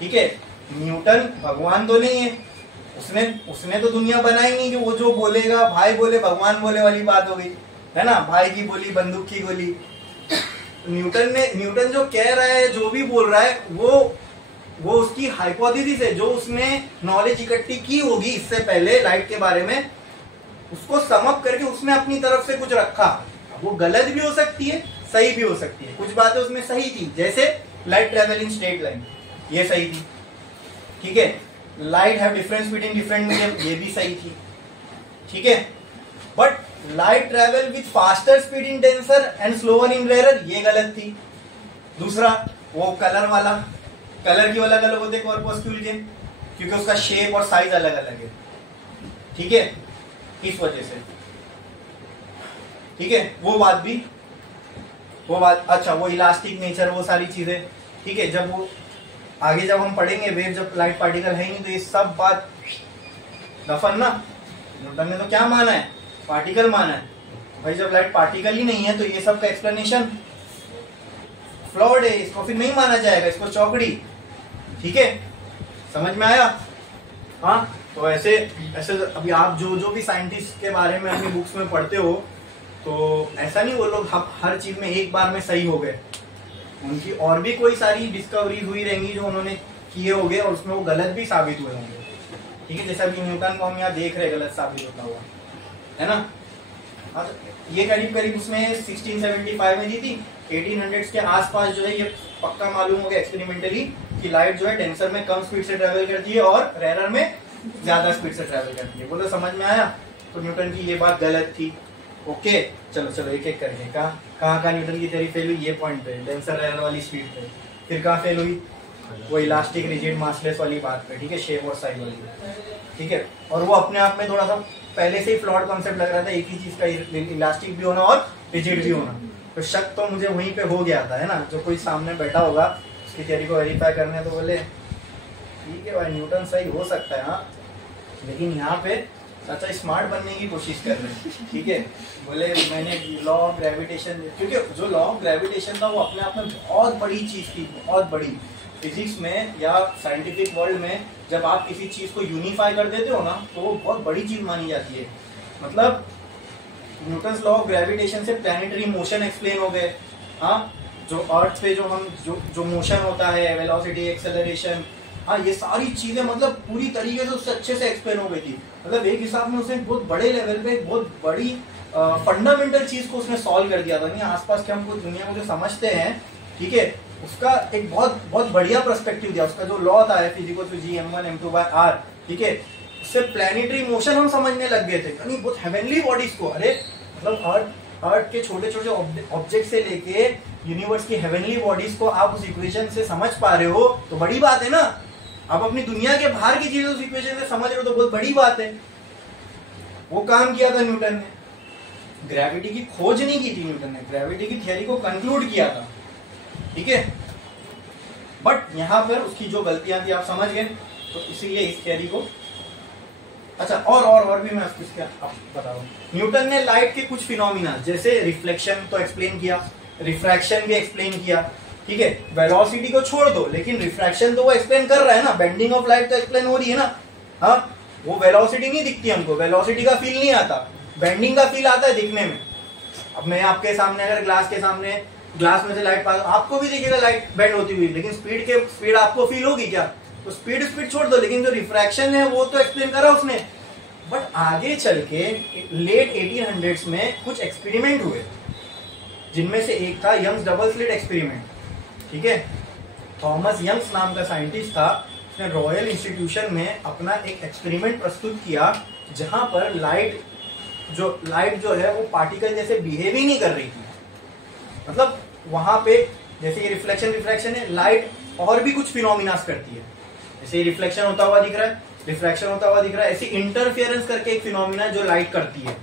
ठीक है। न्यूटन भगवान तो नहीं है, उसने तो दुनिया बनाई नहीं कि वो जो बोलेगा भाई बोले भगवान बोले वाली बात हो गई, है ना, भाई की बोली बंदूक की गोली। न्यूटन जो कह रहा है, जो भी बोल रहा है, वो उसकी हाइपोथेसिस है, जो उसने नॉलेज इकट्ठी की होगी इससे पहले लाइट के बारे में, उसको समअप करके उसने अपनी तरफ से कुछ रखा। वो गलत भी हो सकती है, सही भी हो सकती है। कुछ बातें उसमें सही थी, जैसे light travel in straight line, ये सही थी, ठीक है। Light have difference between different medium, ये भी सही थी, ठीक है। But light travel with faster speed in denser and slower in rarer, ये गलत थी। दूसरा, वो कलर वाला, कलर क्यों अलग अलग होते कॉर्पस्क्यूल के, क्योंकि उसका शेप और साइज अलग अलग है, ठीक है, इस वजह से, ठीक है। वो बात अच्छा, वो इलास्टिक नेचर, वो सारी चीजें, ठीक है। जब वो आगे जब हम पढ़ेंगे वेव, जब लाइट पार्टिकल है ही नहीं, तो ये सब बात दफन ना। न्यूटन ने तो क्या माना है, पार्टिकल माना है भाई। जब लाइट पार्टिकल ही नहीं है तो ये सब का एक्सप्लेनेशन फ्लॉड है, इसको फिर नहीं माना जाएगा, इसको चौकड़ी, ठीक है। समझ में आया? हाँ, तो ऐसे अभी आप जो भी साइंटिस्ट के बारे में अपनी बुक्स में पढ़ते हो, तो ऐसा नहीं वो लोग हर चीज में एक बार में सही हो गए। उनकी और भी कोई सारी डिस्कवरी हुई रहेंगी जो उन्होंने किए होंगे, और उसमें वो गलत भी साबित हुए होंगे, ठीक है। जैसा कि न्यूटन को हम यहाँ देख रहे गलत साबित होता हुआ, है ना। हाँ, तो ये करीब उसने 1675 में दी थी। 1800s के आसपास जो है ये पक्का मालूम हो गया एक्सपेरिमेंटली कि लाइट जो है डेंसर में कम स्पीड से ट्रेवल करती है और रेरर में ज्यादा स्पीड से ट्रेवल करती है। बोलो समझ में आया? तो न्यूटन की ये बात गलत थी, ओके। चलो एक एक करके कहाँ न्यूटन की थ्योरी फेल हुई, ये पॉइंट पे, डेंसर रेरर वाली स्पीड पे। फिर कहाँ फेल हुई, वो इलास्टिक रिजिड मासलेस वाली बात पे, ठीक है, शेप और साइज वाली, ठीक है। और वो अपने आप में थोड़ा सा पहले से ही फ्लॉड कॉन्सेप्ट लग रहा था, एक ही चीज का इलास्टिक भी होना और रिजिड भी होना। तो शक तो मुझे वहीं पे हो गया था, है ना। जो कोई सामने बैठा होगा उसकी थ्योरी को वेरीफाई करने, तो बोले ठीक है भाई न्यूटन सही हो सकता है, हाँ, लेकिन यहाँ पे अच्छा स्मार्ट बनने की कोशिश कर रहे हैं, ठीक है। बोले मैंने लॉ ऑफ ग्रेविटेशन, क्योंकि जो लॉ ऑफ ग्रेविटेशन था वो अपने आप में बहुत बड़ी चीज थी, बहुत बड़ी। फिजिक्स में या साइंटिफिक वर्ल्ड में जब आप किसी चीज को यूनिफाई कर देते हो ना, तो वो बहुत बड़ी चीज मानी जाती है। मतलब न्यूटन्स लॉ ऑफ ग्रेविटेशन से प्लैनेटरी मोशन एक्सप्लेन हो गए, हाँ, जो अर्थ पे जो मोशन होता है, वेलोसिटी, एक्सेलरेशन, हाँ, ये सारी चीजें मतलब पूरी तरीके से उससे अच्छे से एक्सप्लेन हो गई थी। मतलब एक हिसाब में उसने बहुत बड़े लेवल पे बहुत बड़ी फंडामेंटल चीज को उसने सॉल्व कर दिया था। नहीं, आसपास के हमको दुनिया को जो समझते हैं, ठीक है, उसका एक बहुत बढ़िया पर्सपेक्टिव दिया। उसका जो लॉ था F=G(m1m2/r), ठीक है, उससे प्लैनेटरी मोशन हम समझने लग गए थे, यानी बहुत हेवनली बॉडीज को। अरे मतलब अर्थ के छोटे छोटे ऑब्जेक्ट से लेके यूनिवर्स की हेवनली बॉडीज को आप उस इक्वेशन से समझ पा रहे हो तो बड़ी बात है ना। आप अपनी दुनिया के बाहर की चीजें उस इक्वेशन से समझ रहे हो तो बहुत बड़ी बात है। वो काम किया था न्यूटन ने। ग्रेविटी की खोज नहीं की थी न्यूटन ने, ग्रेविटी की थियरी को कंक्लूड किया था, ठीक है। बट यहां पर उसकी जो गलतियां थी आप समझ गए, तो इसीलिए इस थियरी को अच्छा और भी मैं इसके आपको बता रहा हूँ। न्यूटन ने लाइट के कुछ फिनोमिना जैसे रिफ्लेक्शन तो एक्सप्लेन किया, रिफ्रैक्शन भी एक्सप्लेन किया, ठीक है। वेलोसिटी को छोड़ दो, लेकिन रिफ्रैक्शन तो वो एक्सप्लेन कर रहा है ना, बेंडिंग ऑफ लाइट तो एक्सप्लेन हो रही है ना। हाँ, वो वेलोसिटी नहीं दिखती हमको, वेलोसिटी का फील नहीं आता, बेंडिंग का फील आता है दिखने में। अब मैं आपके सामने अगर ग्लास के सामने ग्लास में से लाइट पास, आपको भी दिखेगा लाइट बेंड होती हुई, लेकिन स्पीड आपको फील होगी क्या? तो स्पीड छोड़ दो, लेकिन जो रिफ्रैक्शन है वो तो एक्सप्लेन करा उसने। बट आगे चल के लेट 1800s में कुछ एक्सपेरिमेंट हुए, जिनमें से एक था यंग्स डबल स्लिट एक्सपेरिमेंट, ठीक है। थॉमस यंग्स नाम का साइंटिस्ट था, उसने रॉयल इंस्टीट्यूशन में अपना एक एक्सपेरिमेंट प्रस्तुत किया, जहां पर लाइट जो है वो पार्टिकल जैसे बिहेव ही नहीं कर रही थी। मतलब वहां पे जैसे ये रिफ्लेक्शन है, लाइट और भी कुछ फिनोमिनास करती है। जैसे रिफ्लेक्शन होता हुआ दिख रहा है, रिफ्रैक्शन होता हुआ दिख रहा है, ऐसी इंटरफियरेंस करके एक फिनोमिना जो लाइट करती है,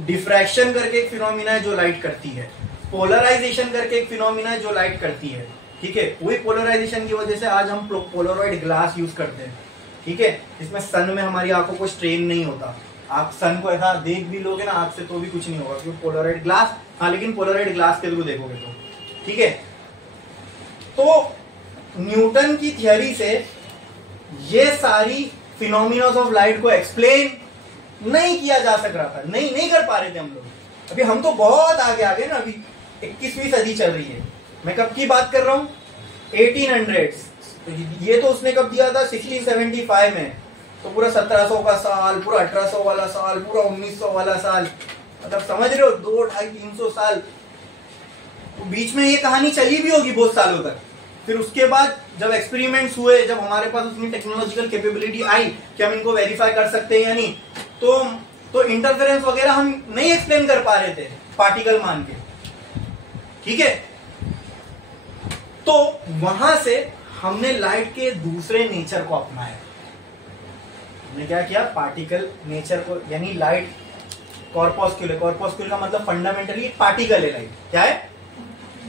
डिफ्रैक्शन करके एक फिनोमिना है जो लाइट करती है, पोलराइजेशन करके एक फिनोमिना है जो लाइट करती है, ठीक है। वही पोलराइजेशन की वजह से आज हम पोलरॉइड ग्लास यूज करते हैं, ठीक है। इसमें सन में हमारी आंखों को स्ट्रेन नहीं होता, आप सन को ऐसा देख भी लोगे ना आंख से तो भी कुछ नहीं होगा, क्योंकि पोलरॉइड ग्लास, हाँ लेकिन पोलरॉइड ग्लास के थ्रू देखोगे तो, ठीक है। तो न्यूटन की थियरी से ये सारी फिनोमिना ऑफ लाइट को एक्सप्लेन नहीं किया जा सक रहा था, नहीं कर पा रहे थे हम लोग। अभी हम तो बहुत आगे ना, अभी 21वीं सदी चल रही है। मैं कब की बात कर रहा हूं? 1800s। ये तो उसने कब दिया था? 1675 में। तो पूरा 1700 का साल, पूरा 1800 वाला साल, पूरा 1900 वाला साल, मतलब समझ रहे हो, 2, 250, 300 साल। तो बीच में ये कहानी चली भी होगी बहुत सालों तक। फिर उसके बाद जब एक्सपेरिमेंट्स हुए, जब हमारे पास उतनी टेक्नोलॉजिकल कैपेबिलिटी आई कि हम इनको वेरीफाई कर सकते हैं या नहीं, तो इंटरफेरेंस वगैरह हम नहीं एक्सप्लेन कर पा रहे थे पार्टिकल मान के, ठीक है। तो वहां से हमने लाइट के दूसरे नेचर को अपनाया। हमने क्या किया? पार्टिकल नेचर को, यानी लाइट कॉर्पस्क्यूलर का मतलब फंडामेंटली पार्टिकल है लाइट, क्या है?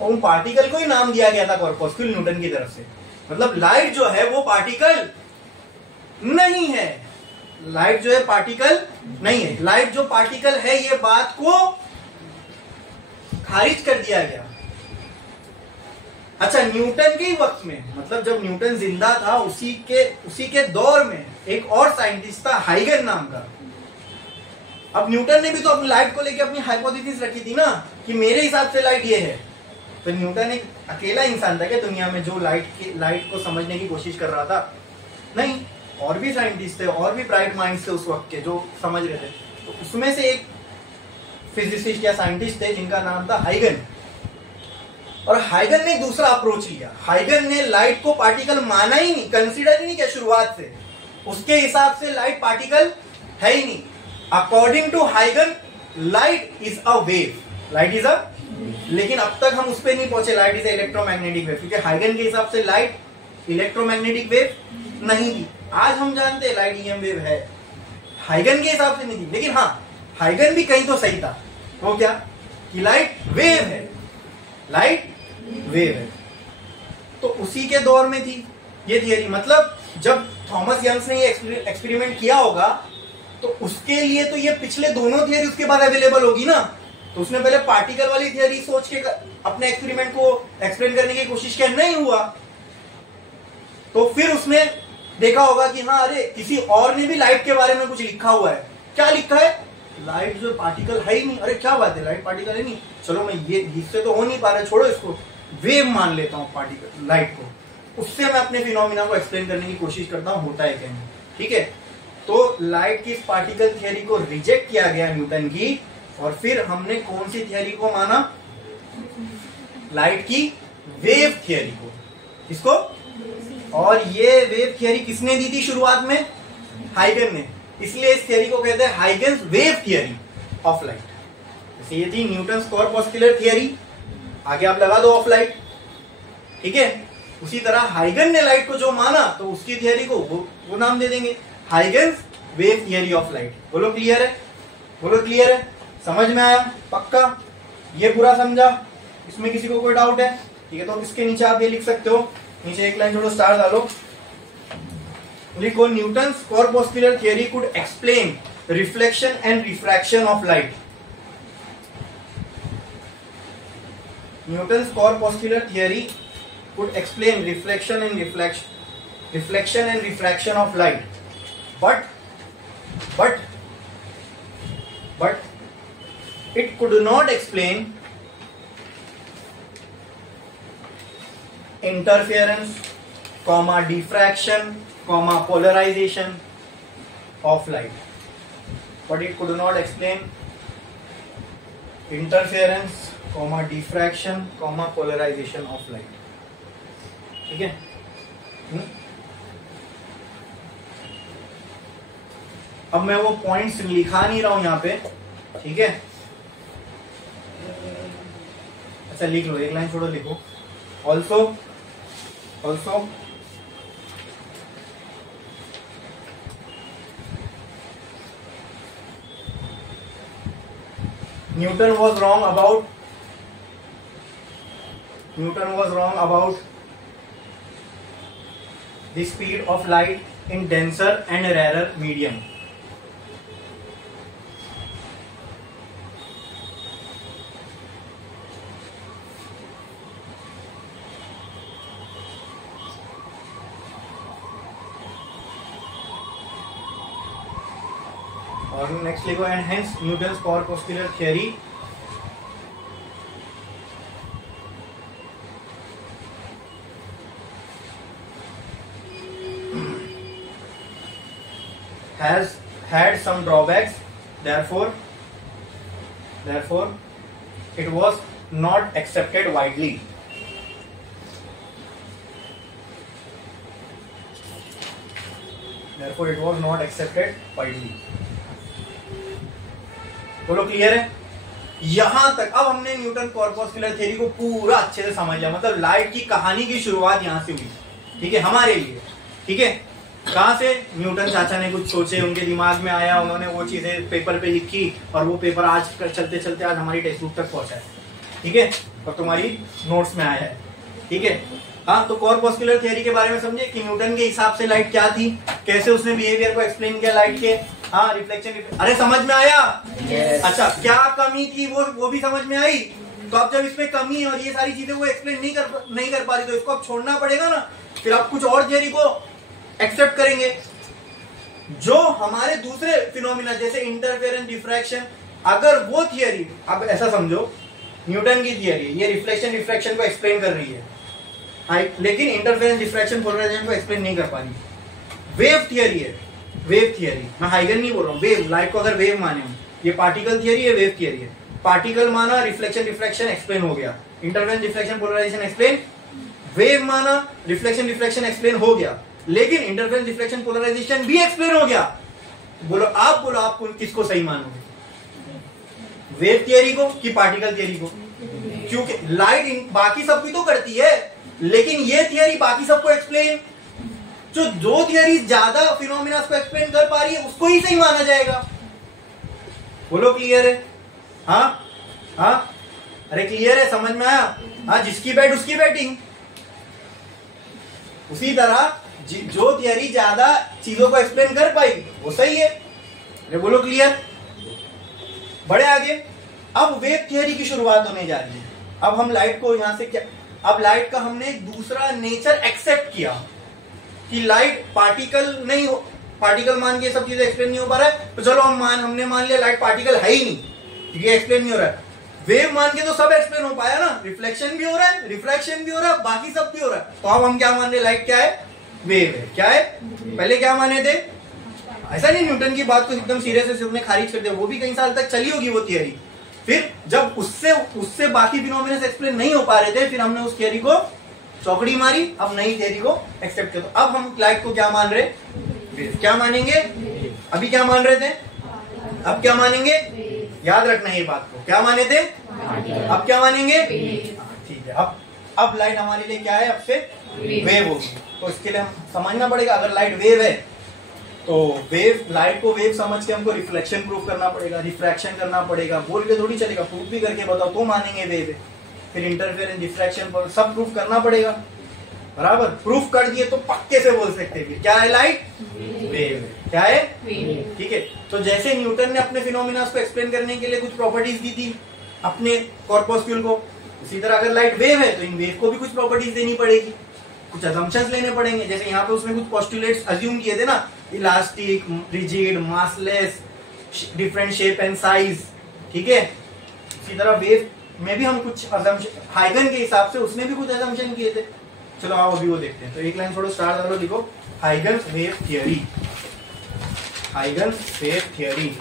और उन पार्टिकल को ही नाम दिया गया था कॉर्पस्क्यूल न्यूटन की तरफ से। मतलब लाइट जो है वो पार्टिकल नहीं है, लाइट जो है पार्टिकल नहीं है। लाइट जो पार्टिकल है ये बात को खारिज कर दिया गया। अच्छा, न्यूटन के वक्त में, मतलब जब न्यूटन जिंदा था उसी के दौर में एक और साइंटिस्ट था हाइगन नाम का। अब न्यूटन ने भी तो अपनी लाइट को लेकर अपनी हाइपोथेसिस रखी थी ना कि मेरे हिसाब से लाइट ये है। तो न्यूटन एक अकेला इंसान था क्या दुनिया में जो लाइट को समझने की कोशिश कर रहा था? नहीं, और भी साइंटिस्ट थे, और भी ब्राइट माइंड्स थे उस वक्त के जो समझ रहे थे। तो उसमें से एक फिजिसिस्ट या साइंटिस्ट थे जिनका नाम था हाइगन। और हाइगन ने एक दूसरा अप्रोच लिया। हाइगन ने लाइट को पार्टिकल माना ही नहीं, कंसीडर ही नहीं किया शुरुआत से। उसके हिसाब से लाइट पार्टिकल है ही नहीं। अकॉर्डिंग टू हाइगन light is a wave, light is a, लेकिन अब तक हम उस पर नहीं पहुंचे light is a electromagnetic wave, क्योंकि हाइगन के हिसाब से लाइट इलेक्ट्रोमैग्नेटिक वेव नहीं थी। आज हम जानते हैं लाइट ईएम वेव है, हाइगन के हिसाब से नहीं थी। लेकिन हाँ, हाइगन भी कहीं तो सही था। वो क्या? कि लाइट वेव है, लाइट वेव है। तो उसी के दौर में थी ये थियरी। मतलब जब थॉमस यंग्स ने ये एक्सपेरिमेंट किया होगा तो उसके लिए तो ये पिछले दोनों थियरी उसके बाद अवेलेबल होगी ना। तो उसने पहले पार्टिकल वाली थियरी सोच के अपने एक्सपेरिमेंट को एक्सप्लेन करने की कोशिश किया, नहीं हुआ। तो फिर उसने देखा होगा कि हाँ, अरे किसी और ने भी लाइट के बारे में कुछ लिखा हुआ है। क्या लिखा है? लाइट जो पार्टिकल है ही नहीं। अरे क्या बात है, लाइट पार्टिकल है नहीं, चलो मैं ये इससे तो हो नहीं पा रहा, छोड़ो इसको, वेव मान लेता हूँ पार्टिकल लाइट को, उससे मैं अपने फिनोमिना को एक्सप्लेन करने की कोशिश करता हूँ होता है क्या नहीं, ठीक है। तो लाइट की इस पार्टिकल थियरी को रिजेक्ट किया गया न्यूटन की, और फिर हमने कौन सी थियरी को माना? लाइट की वेव थियरी को। इसको, और ये वेव थियरी किसने दी थी शुरुआत में? हाइगन ने। इसलिए इस थियरी को कहते हैं Huygens wave theory of light. जैसे ये थी न्यूटन्स कॉर्पस्कुलर थियरी, आगे आप लगा दो ऑफ लाइट, ठीक है। उसी तरह हाइगन ने लाइट को जो माना तो उसकी थियरी को वो नाम दे देंगे, Huygens wave theory of light. बोलो क्लियर है? बोलो क्लियर है? समझ में आया? पक्का? ये पूरा समझा? इसमें किसी को कोई डाउट है? ठीक है, तो इसके नीचे आप ये लिख सकते हो, नीचे एक लाइन छोड़ो, स्टार डालो। लिखो, Newton's corpuscular theory could explain reflection and refraction of light. Newton's corpuscular theory could explain reflection and refraction of light, but it could not explain interference, diffraction, polarization of light. But it could not explain interference, diffraction, polarization of light. ठीक है. अब मैं वो points लिखा नहीं रहा हूं यहां पे, ठीक है. अच्छा लिख लो, एक लाइन छोड़ो, लिखो. Also Newton was wrong about the speed of light in denser and rarer medium. और नेक्स्ट लिखो, and hence Newton's corpuscular theory has had some drawbacks, therefore it was not accepted widely. बोलो clear है यहां तक. अब हमने Newton corpuscular theory को पूरा अच्छे से समझ लिया, मतलब लाइट की कहानी की शुरुआत यहां से हुई, ठीक है, हमारे लिए. ठीक है, कहां से? न्यूटन चाचा ने कुछ सोचे, उनके दिमाग में आया, उन्होंने वो चीजें पेपर पे लिखी और वो पेपर आज चलते चलते आज हमारी टेक्स्ट बुक तक पहुंचा है. ठीक है, और तुम्हारी नोट्स में आया है. ठीक है, हाँ. तो कॉर्पस्कुलर थियरी के बारे में समझे कि न्यूटन के हिसाब से लाइट क्या थी, कैसे उसने बिहेवियर को एक्सप्लेन किया लाइट के. हाँ, रिफ्लेक्शन. अरे समझ में आया? yes. अच्छा, क्या कमी थी वो भी समझ में आई. तो अब जब इसमें कमी और ये सारी चीजें वो एक्सप्लेन नहीं कर पा रही, तो इसको अब छोड़ना पड़ेगा ना. फिर आप कुछ और थियरी को एक्सेप्ट करेंगे जो हमारे दूसरे फिनोमिना जैसे इंटरफेरेंस, डिफ्रैक्शन. अगर वो थियरी, अब ऐसा समझो, न्यूटन की थियरी ये रिफ्लेक्शन रिफ्रैक्शन को एक्सप्लेन कर रही है, लेकिन इंटरफेरेंस, डिफ्रैक्शन, पोलराइजेशन को एक्सप्लेन नहीं कर पा रही. वेव थियरी है, वेव थियरी. मैं हाइगन नहीं बोल रहा हूं, वेव. लाइट को अगर वेव माने हम, ये पार्टिकल थियरी है, वेव थियरी है. पार्टिकल माना, रिफ्लेक्शन रिफ्रैक्शन एक्सप्लेन हो गया, interference, diffraction, polarization explain. Wave माना, रिफ्लेक्शन रिफ्रैक्शन एक्सप्लेन हो गया, लेकिन इंटरफेरेंस, डिफ्लेक्शन, पोलराइजेशन भी एक्सप्लेन हो गया. बोलो आप किसको सही मानोगे, वेव थियरी को कि पार्टिकल थियरी को? क्योंकि लाइट बाकी सबकी तो करती है, लेकिन ये थियरी बाकी सबको एक्सप्लेन. जो थियरी ज्यादा फिनोमिना को एक्सप्लेन कर पा रही है उसको ही सही माना जाएगा. बोलो क्लियर है? हाँ. अरे क्लियर है, समझ में आया? हाँ, जिसकी बैट उसकी बैटिंग. उसी तरह जो थियरी ज्यादा चीजों को एक्सप्लेन कर पाई वो सही है. अरे बोलो क्लियर? बड़े आगे. अब वेव थियरी की शुरुआत होने जा रही है. अब हम लाइट को यहां से क्या, अब लाइट का हमने एक दूसरा नेचर एक्सेप्ट किया कि लाइट पार्टिकल नहीं हो, पार्टिकल मान के सब चीजें एक्सप्लेन नहीं हो पा रहा है, तो चलो हमने मान लिया लाइट पार्टिकल है ही नहीं, क्योंकि एक्सप्लेन नहीं हो रहा है. वेव मान के तो सब एक्सप्लेन हो पाया ना, रिफ्लेक्शन भी हो रहा है, रिफ्रैक्शन भी हो रहा है, बाकी सब भी हो रहा है. तो अब हम क्या मान रहे, लाइट क्या है, वेव है. क्या है? पहले क्या माने थे? ऐसा नहीं न्यूटन की बात को एकदम सीरियस से खारिज कर दिया, वो भी कई साल तक चली होगी वो थियरी. फिर जब उससे बाकी फिनोमिना एक्सप्लेन नहीं हो पा रहे थे, फिर हमने उस थियरी को चौकड़ी मारी, अब नई थियरी को एक्सेप्ट किया. तो अब हम लाइट को क्या मान रहे, क्या मानेंगे? अभी क्या मान रहे थे, अब क्या मानेंगे? याद रखना ये बात को, क्या माने थे, अब क्या मानेंगे? ठीक है. अब लाइट हमारे लिए क्या है, अब से वेव होगी. तो इसके लिए हम समझना पड़ेगा, अगर लाइट वेव है तो लाइट को वेव समझ के हमको रिफ्लेक्शन प्रूफ करना पड़ेगा, रिफ्रैक्शन करना पड़ेगा. बोल के थोड़ी चलेगा, प्रूफ भी करके बताओ तो मानेंगे वेव है. फिर इंटरफेरेंस, डिफ्रैक्शन, सब प्रूफ करना पड़ेगा. बराबर, प्रूफ कर दिए तो पक्के से बोल सकते हैं क्या है लाइट, वेव है। क्या है, ठीक है। तो जैसे न्यूटन ने अपने फिनोमिना को एक्सप्लेन करने के लिए कुछ प्रॉपर्टीज दी थी अपने कॉर्पस्क्यूल को, उसी तरह अगर लाइट वेव है तो इन वेव को भी कुछ प्रॉपर्टीज देनी पड़ेगी, कुछ असम्पशंस लेने पड़ेंगे। जैसे यहाँ पे उसने कुछ पोस्टुलेट्स अज्यूम किए थे ना, elastic, rigid, massless, different shape and size, ठीक है। इसी तरह वेव में भी हम कुछ असम्पशन, हाइगन के हिसाब से उसने भी कुछ असम्पशन किए थे। चलो आओ अभी वो देखते हैं। तो एक लाइन थोड़ा स्टार्ट कर लो, लिखो Huygens wave theory, Huygens wave theory,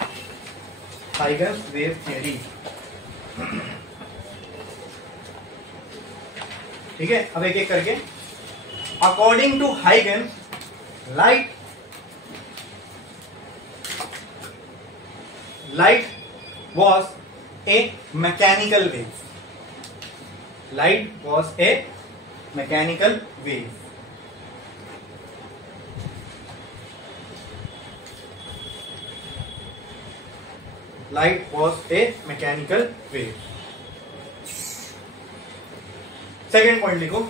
Huygens wave theory, ठीक है। अब एक एक करके, अकॉर्डिंग टू हाइगन light was a mechanical wave. Light was a mechanical wave. Light was a mechanical wave. Second point लिखो,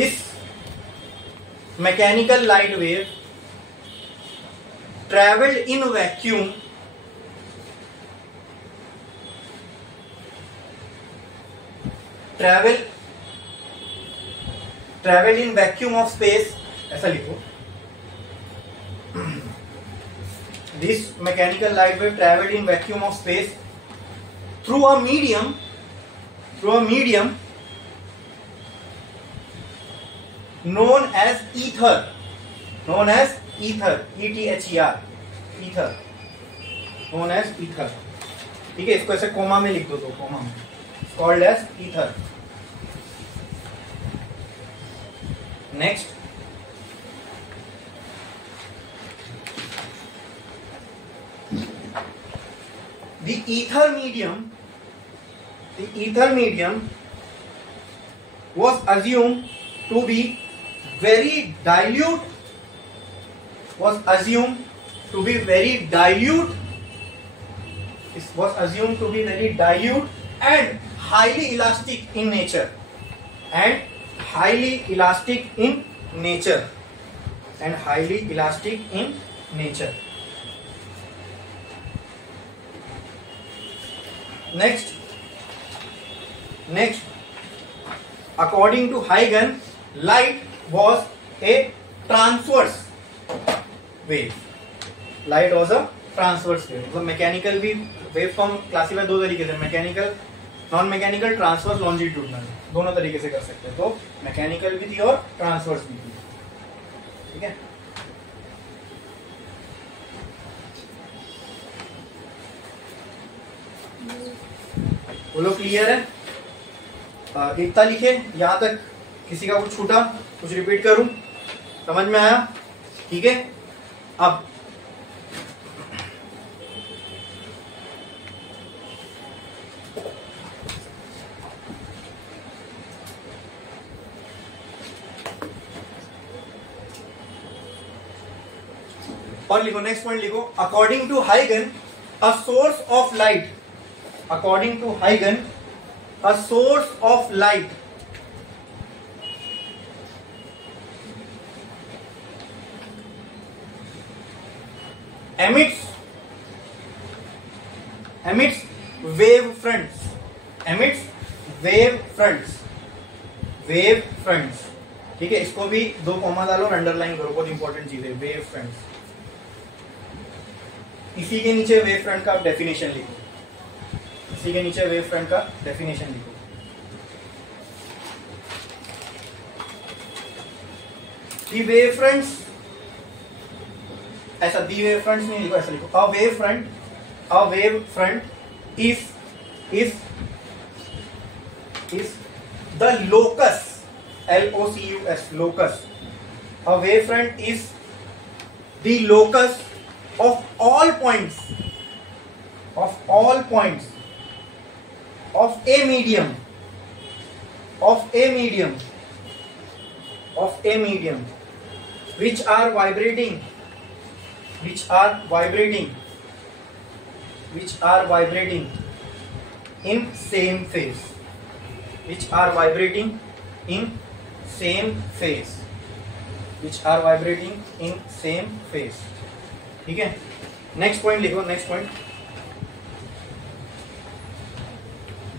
this mechanical light wave traveled in vacuum traveled in vacuum of space, ऐसा लिखो। This mechanical light wave traveled in vacuum of space through a medium known as ether, ether, E-T-H-E-R, ether, known as ether, ठीक है। इसको ऐसे coma में लिख दो, तो कोमा में, called as ether. Next, the ether medium was assumed to be very dilute, was assumed to be very dilute and highly elastic in nature, Next, according to Huygens, light was a transverse wave. Light was a transverse wave. मतलब mechanical भी wave को हम classify दो तरीके से, mechanical, non mechanical, transverse, longitudinal, दोनों तरीके से कर सकते हैं। तो मैकेनिकल भी थी और ट्रांसवर्स भी थी, ठीक है। बोलो क्लियर है? इतना लिखे, यहां तक किसी का कुछ छूटा, कुछ रिपीट करूं, समझ में आया? ठीक है। अब और लिखो, नेक्स्ट पॉइंट लिखो, अकॉर्डिंग टू हाइगन a source of light, according to हाइगन a source of light emits wave fronts, ठीक है। इसको भी दो कॉमा डालो और अंडरलाइन करो, बहुत इंपॉर्टेंट चीज है, वेव फ्रंट्स। इसी के नीचे वेव फ्रंट का डेफिनेशन लिखो, इसी के नीचे वेव फ्रंट का डेफिनेशन लिखो। दी वेव फ्रंट्स, ऐसा दी वेव फ्रंट्स नहीं लिखो, ऐसा लिखो, a wave front is the locus, LOCUS, locus. A wavefront is the locus of all points of a medium which are vibrating in same phase, which are vibrating in same phase, which are vibrating in same phase. ठीक है, next point लिखो, next point,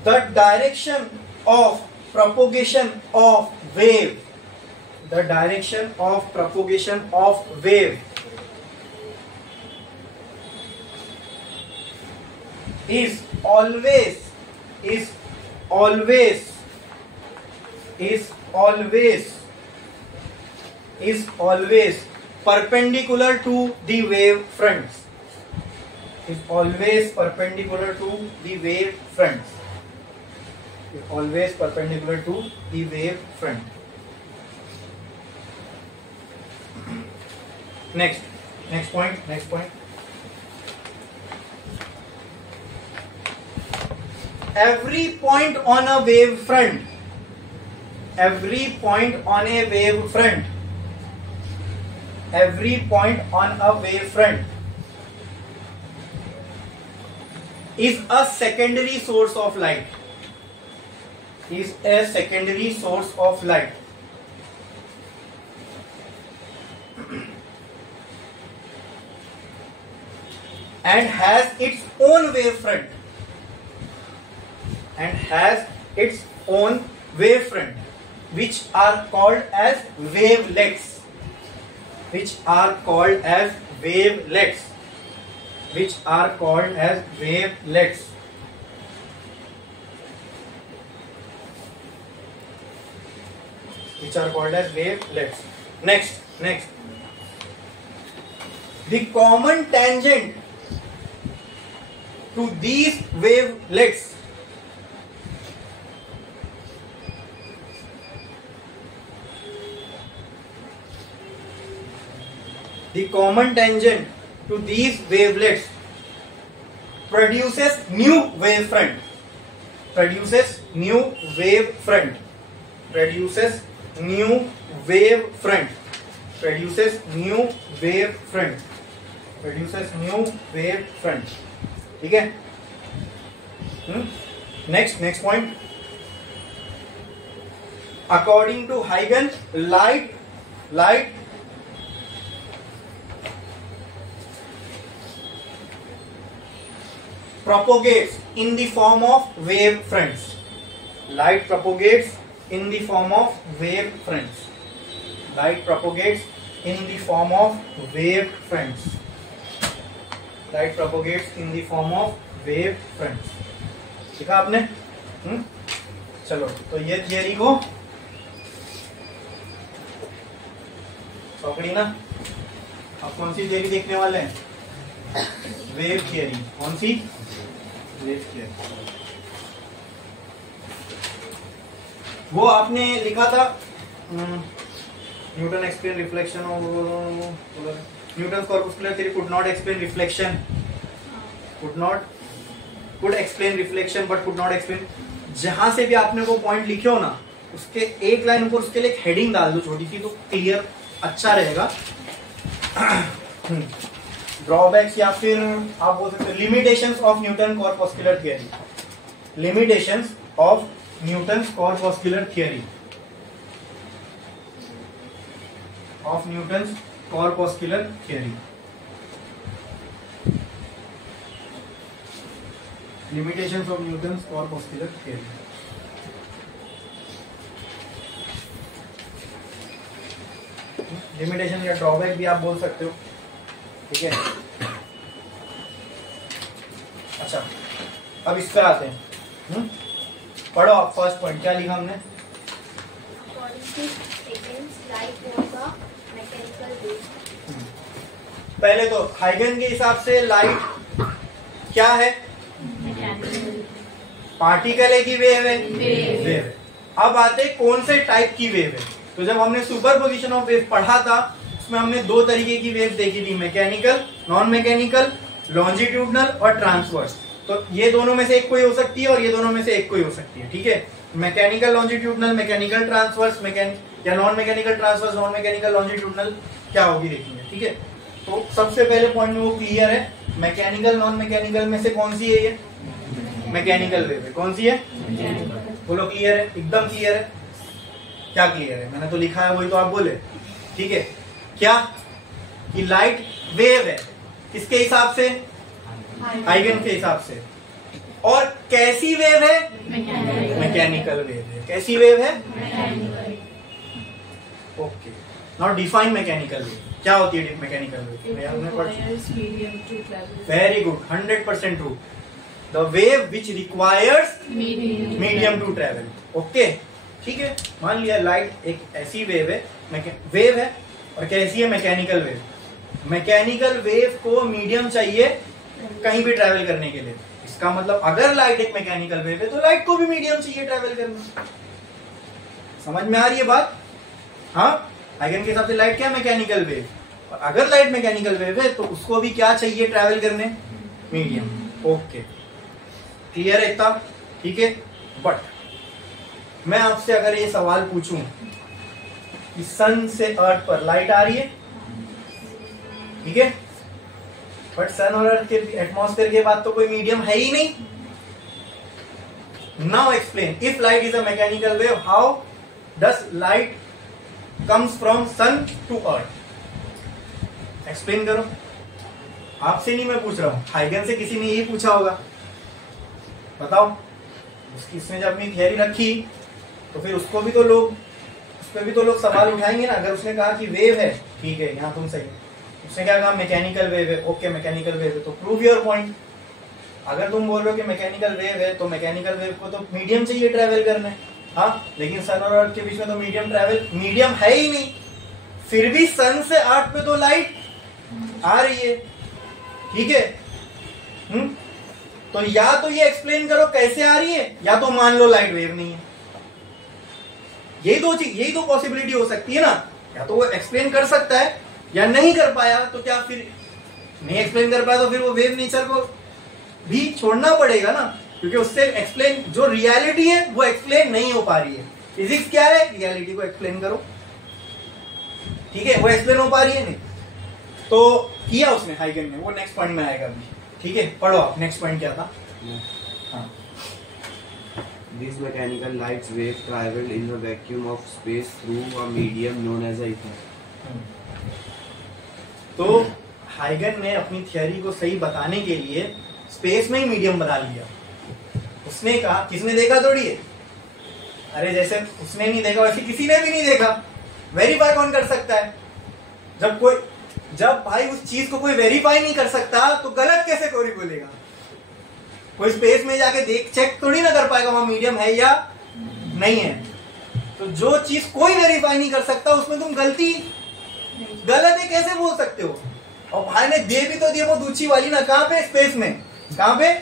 the direction of propagation of wave, the direction of propagation of wave is always perpendicular to the wave fronts, is always perpendicular to the wave fronts, is always perpendicular to the wave front. Next point. Every point on a wave front is a secondary source of light, and has its own wavefront, which are called as wavelets, Next, the common tangent to these wavelets produces new wavefront, ठीक है. Next point. According to Huygens, light propagates in the form of wave fronts. Light propagates in the form of wave fronts. ठीक है आपने. चलो, तो ये theory को पकड़ी ना. अब कौन सी थियरी देखने वाले हैं? Wave theory. कौन सी? Wave theory. वो आपने लिखा था न्यूटन एक्सप्लेन रिफ्लेक्शन और Newton corpuscular theory could not explain reflection, could explain reflection but could not explain. जहां से भी आपने वो पॉइंट लिखे हो ना, उसके एक लाइन ऊपर उसके लिए एक हेडिंग डाल दो छोटी सी, तो क्लियर अच्छा रहेगा. ड्रॉबैक्स या फिर आप बोल सकते हो limitations of Newton corpuscular theory, limitations of Newton corpuscular theory, limitations of Newton corpuscular theory. Limitation या ड्रॉबैक भी आप बोल सकते हो, ठीक है. अच्छा, अब इस पर आते हैं. पढ़ो आप फर्स्ट पॉइंट, क्या लिखा हमने? पहले तो हाइगन के हिसाब से लाइट क्या है? पार्टिकल है कि वेव है? वेव. अब आते कौन से टाइप की वेव है. तो जब हमने सुपरपोजिशन ऑफ वेव पढ़ा था, उसमें हमने दो तरीके की वेव देखी थी, मैकेनिकल, नॉन मैकेनिकल, लॉन्जिट्यूडनल और ट्रांसवर्स. तो ये दोनों में से एक कोई हो सकती है और ये दोनों में से एक कोई हो सकती है, ठीक है. मैकेनिकल लॉन्जिट्यूडनल, मैकेनिकल ट्रांसवर्स, या non mechanical transverse, non mechanical longitudinal क्या होगी देखेंगे, ठीक है. तो सबसे पहले पॉइंट में वो क्लियर है. मैकेनिकल नॉन मैकेनिकल में से कौन सी है? ये मैकेनिकल वेव है. कौन सी है? बोलो क्लियर है, एकदम क्लियर है। क्या क्लियर है, मैंने तो लिखा है वही तो आप बोले। ठीक है, क्या कि लाइट वेव है किसके हिसाब से, हाइगन के हिसाब से। और कैसी वेव है, मैकेनिकल वेव है। कैसी वेव है, okay. Now define mechanical wave. क्या होती है mechanical wave? Very good, 100% true. The wave which requires medium to travel. Okay, ठीक है। मान लिया लाइट एक ऐसी वेव है, वेव है, और कैसी है, मैकेनिकल वेव। मैकेनिकल वेव को मीडियम चाहिए कहीं भी ट्रेवल करने के लिए। इसका मतलब अगर लाइट एक मैकेनिकल वेव है तो लाइट को भी मीडियम चाहिए ट्रेवल करने। समझ में आ रही है बात? हाँ, हाइगन के हिसाब से लाइट क्या है, मैकेनिकल वेव। और अगर लाइट मैकेनिकल वेव है तो उसको भी क्या चाहिए ट्रेवल करने, मीडियम। ओके, क्लियर है इतना? ठीक है। बट मैं आपसे अगर ये सवाल पूछूं कि सन से अर्थ पर लाइट आ रही है, ठीक है, बट सन और अर्थ के एटमॉस्फेयर के बाद तो कोई मीडियम है ही नहीं। Now explain, if light is a mechanical wave, how does light comes from sun to earth? Explain करो। आपसे नहीं मैं पूछ रहा हूं, हाइगन से किसी ने यही पूछा होगा। बताओ, उसने जब अपनी थियरी रखी तो फिर उसको भी तो लोग, उस पर भी तो लोग सवाल उठाएंगे ना। अगर उसने कहा कि वेव है, ठीक है, यहाँ तुम सही, उसने क्या कहा, मैकेनिकल वेव है। ओके, मैकेनिकल वेव है तो प्रूव योर पॉइंट। अगर तुम बोल रहे हो कि मैकेनिकल वेव है तो मैकेनिकल वेव को तो मीडियम चाहिए ट्रेवल करने। हाँ, लेकिन सन और अर्थ के बीच में तो मीडियम है ही नहीं। फिर भी सन से अर्थ पे तो लाइट आ रही है, ठीक है। तो या तो ये एक्सप्लेन करो कैसे आ रही है, या तो मान लो लाइट वेव नहीं है। यही दो पॉसिबिलिटी हो सकती है ना। या तो वो एक्सप्लेन कर सकता है, या नहीं कर पाया तो क्या, फिर नहीं एक्सप्लेन कर पाया तो फिर वो वेव नेचर को भी छोड़ना पड़ेगा ना, क्योंकि उससे एक्सप्लेन, जो रियलिटी है वो एक्सप्लेन नहीं हो पा रही है। फिजिक्स क्या है, रियलिटी को एक्सप्लेन करो, ठीक है, वो एक्सप्लेन हो पा रही है नहीं। तो किया उसने, हाइगन ने, वो नेक्स्ट पॉइंट में आएगा अभी, ठीक है। पढ़ो आप, नेक्स्ट पॉइंट क्या था? हाँ, These mechanical light waves travel in the vacuum of space through a medium known as a ether. तो हाइगन ने अपनी थियरी को सही बताने के लिए स्पेस में ही मीडियम बना लिया। उसने कहा, किसने देखा थोड़ी है, अरे जैसे उसने नहीं देखा वैसे किसी ने भी नहीं देखा। वेरीफाई कौन कर सकता है? जब भाई उस चीज को कोई वेरीफाई नहीं कर सकता तो गलत कैसे कोई बोलेगा? कोई स्पेस में जाके देख चेक थोड़ी ना कर पाएगा वहां मीडियम है या नहीं है। तो जो चीज कोई वेरीफाई नहीं कर सकता उसमें तुम गलत है कैसे बोल सकते हो? और भाई ने दे भी तो दिया वो दूची वाली ना, कहां पे, स्पेस में। कहां पे,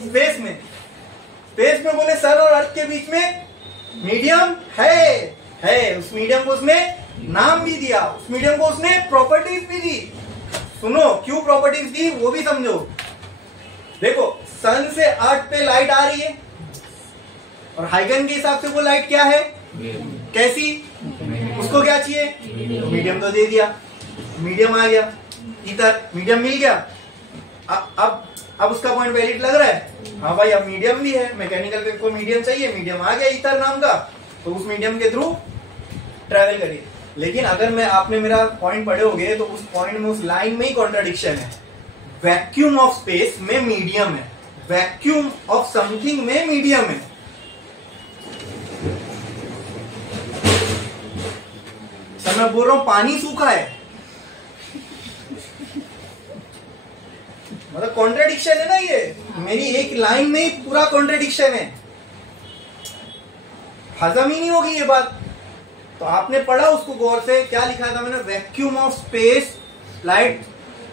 स्पेस में। स्पेस में बोले सन और अर्थ के बीच में मीडियम है। उस मीडियम को उसने नाम भी दिया, उस मीडियम को उसने प्रॉपर्टीज भी दी। सुनो, क्यों प्रॉपर्टीज दी वो भी समझो। देखो, सन से अर्थ पे लाइट आ रही है, और हाइगन के हिसाब से वो लाइट क्या है, कैसी, उसको क्या चाहिए, मीडियम तो दे दिया, मीडियम आ गया, ईथर, मीडियम मिल गया। अब उसका पॉइंट वैलिड लग रहा है। हाँ भाई, अब मीडियम भी है, मैकेनिकल वेव को मीडियम चाहिए, मीडियम आ गया ईथर नाम का, तो उस मीडियम के थ्रू ट्रेवल करिए। लेकिन अगर आपने मेरा पॉइंट पढ़े होगे तो उस पॉइंट में, उस लाइन में ही कॉन्ट्राडिक्शन है। वैक्यूम ऑफ स्पेस में मीडियम है, वैक्यूम ऑफ समथिंग में मीडियम है। सर मैं बोल रहा हूं पानी सूखा है, मतलब कॉन्ट्राडिक्शन है ना ये। मेरी एक लाइन में ही पूरा कॉन्ट्राडिक्शन है, हजम ही नहीं होगी ये बात। तो आपने पढ़ा उसको गौर से, क्या लिखा था मैंने, vacuum of space, light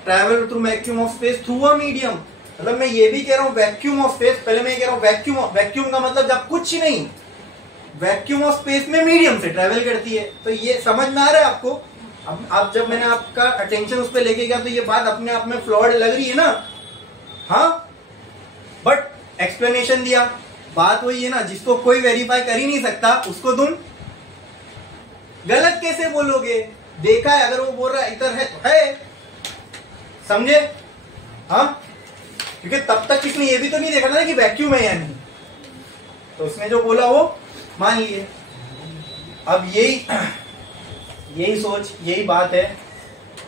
travel through vacuum of space through a medium. मतलब मैं ये भी कह रहा हूं वैक्यूम ऑफ स्पेस, पहले मैं कह रहा हूं वैक्यूम का मतलब जब कुछ नहीं, वैक्यूम ऑफ स्पेस में मीडियम से ट्रैवल करती है। तो ये समझ में आ रहा है आपको? अब जब मैंने आपका अटेंशन उस पर लेके गया तो ये बात अपने आप में फ्लॉड लग रही है ना। हाँ, बट एक्सप्लेनेशन दिया, बात वही है ना, जिसको कोई वेरीफाई कर ही नहीं सकता उसको तुम गलत कैसे बोलोगे? देखा है, अगर वो बोल रहा है इधर है तो है, समझे? हाँ, क्योंकि तब तक किसने ये भी तो नहीं देखा ना कि वैक्यूम है या नहीं। तो उसने जो बोला वो मान लिए। अब यही सोच, यही बात है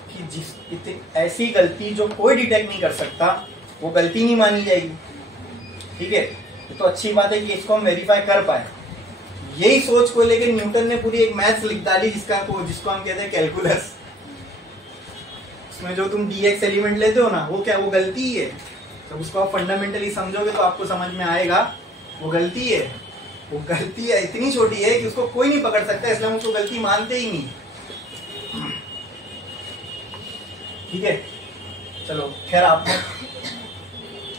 कि ऐसी गलती जो कोई डिटेक्ट नहीं कर सकता वो गलती नहीं मानी जाएगी। ठीक है, तो अच्छी बात है कि इसको हम वेरीफाई कर पाए। यही सोच को लेकर न्यूटन ने पूरी एक मैथ्स लिख डाली जिसको हम कहते हैं कैलकुलस। उसमें जो तुम dx एलिमेंट लेते हो ना, वो क्या, वो गलती ही है। तो उसको आप फंडामेंटली समझोगे तो आपको समझ में आएगा वो गलती है। वो गलती है इतनी छोटी है कि उसको कोई नहीं पकड़ सकता, इसलिए हम उसको गलती मानते ही नहीं। ठीक है, चलो खैर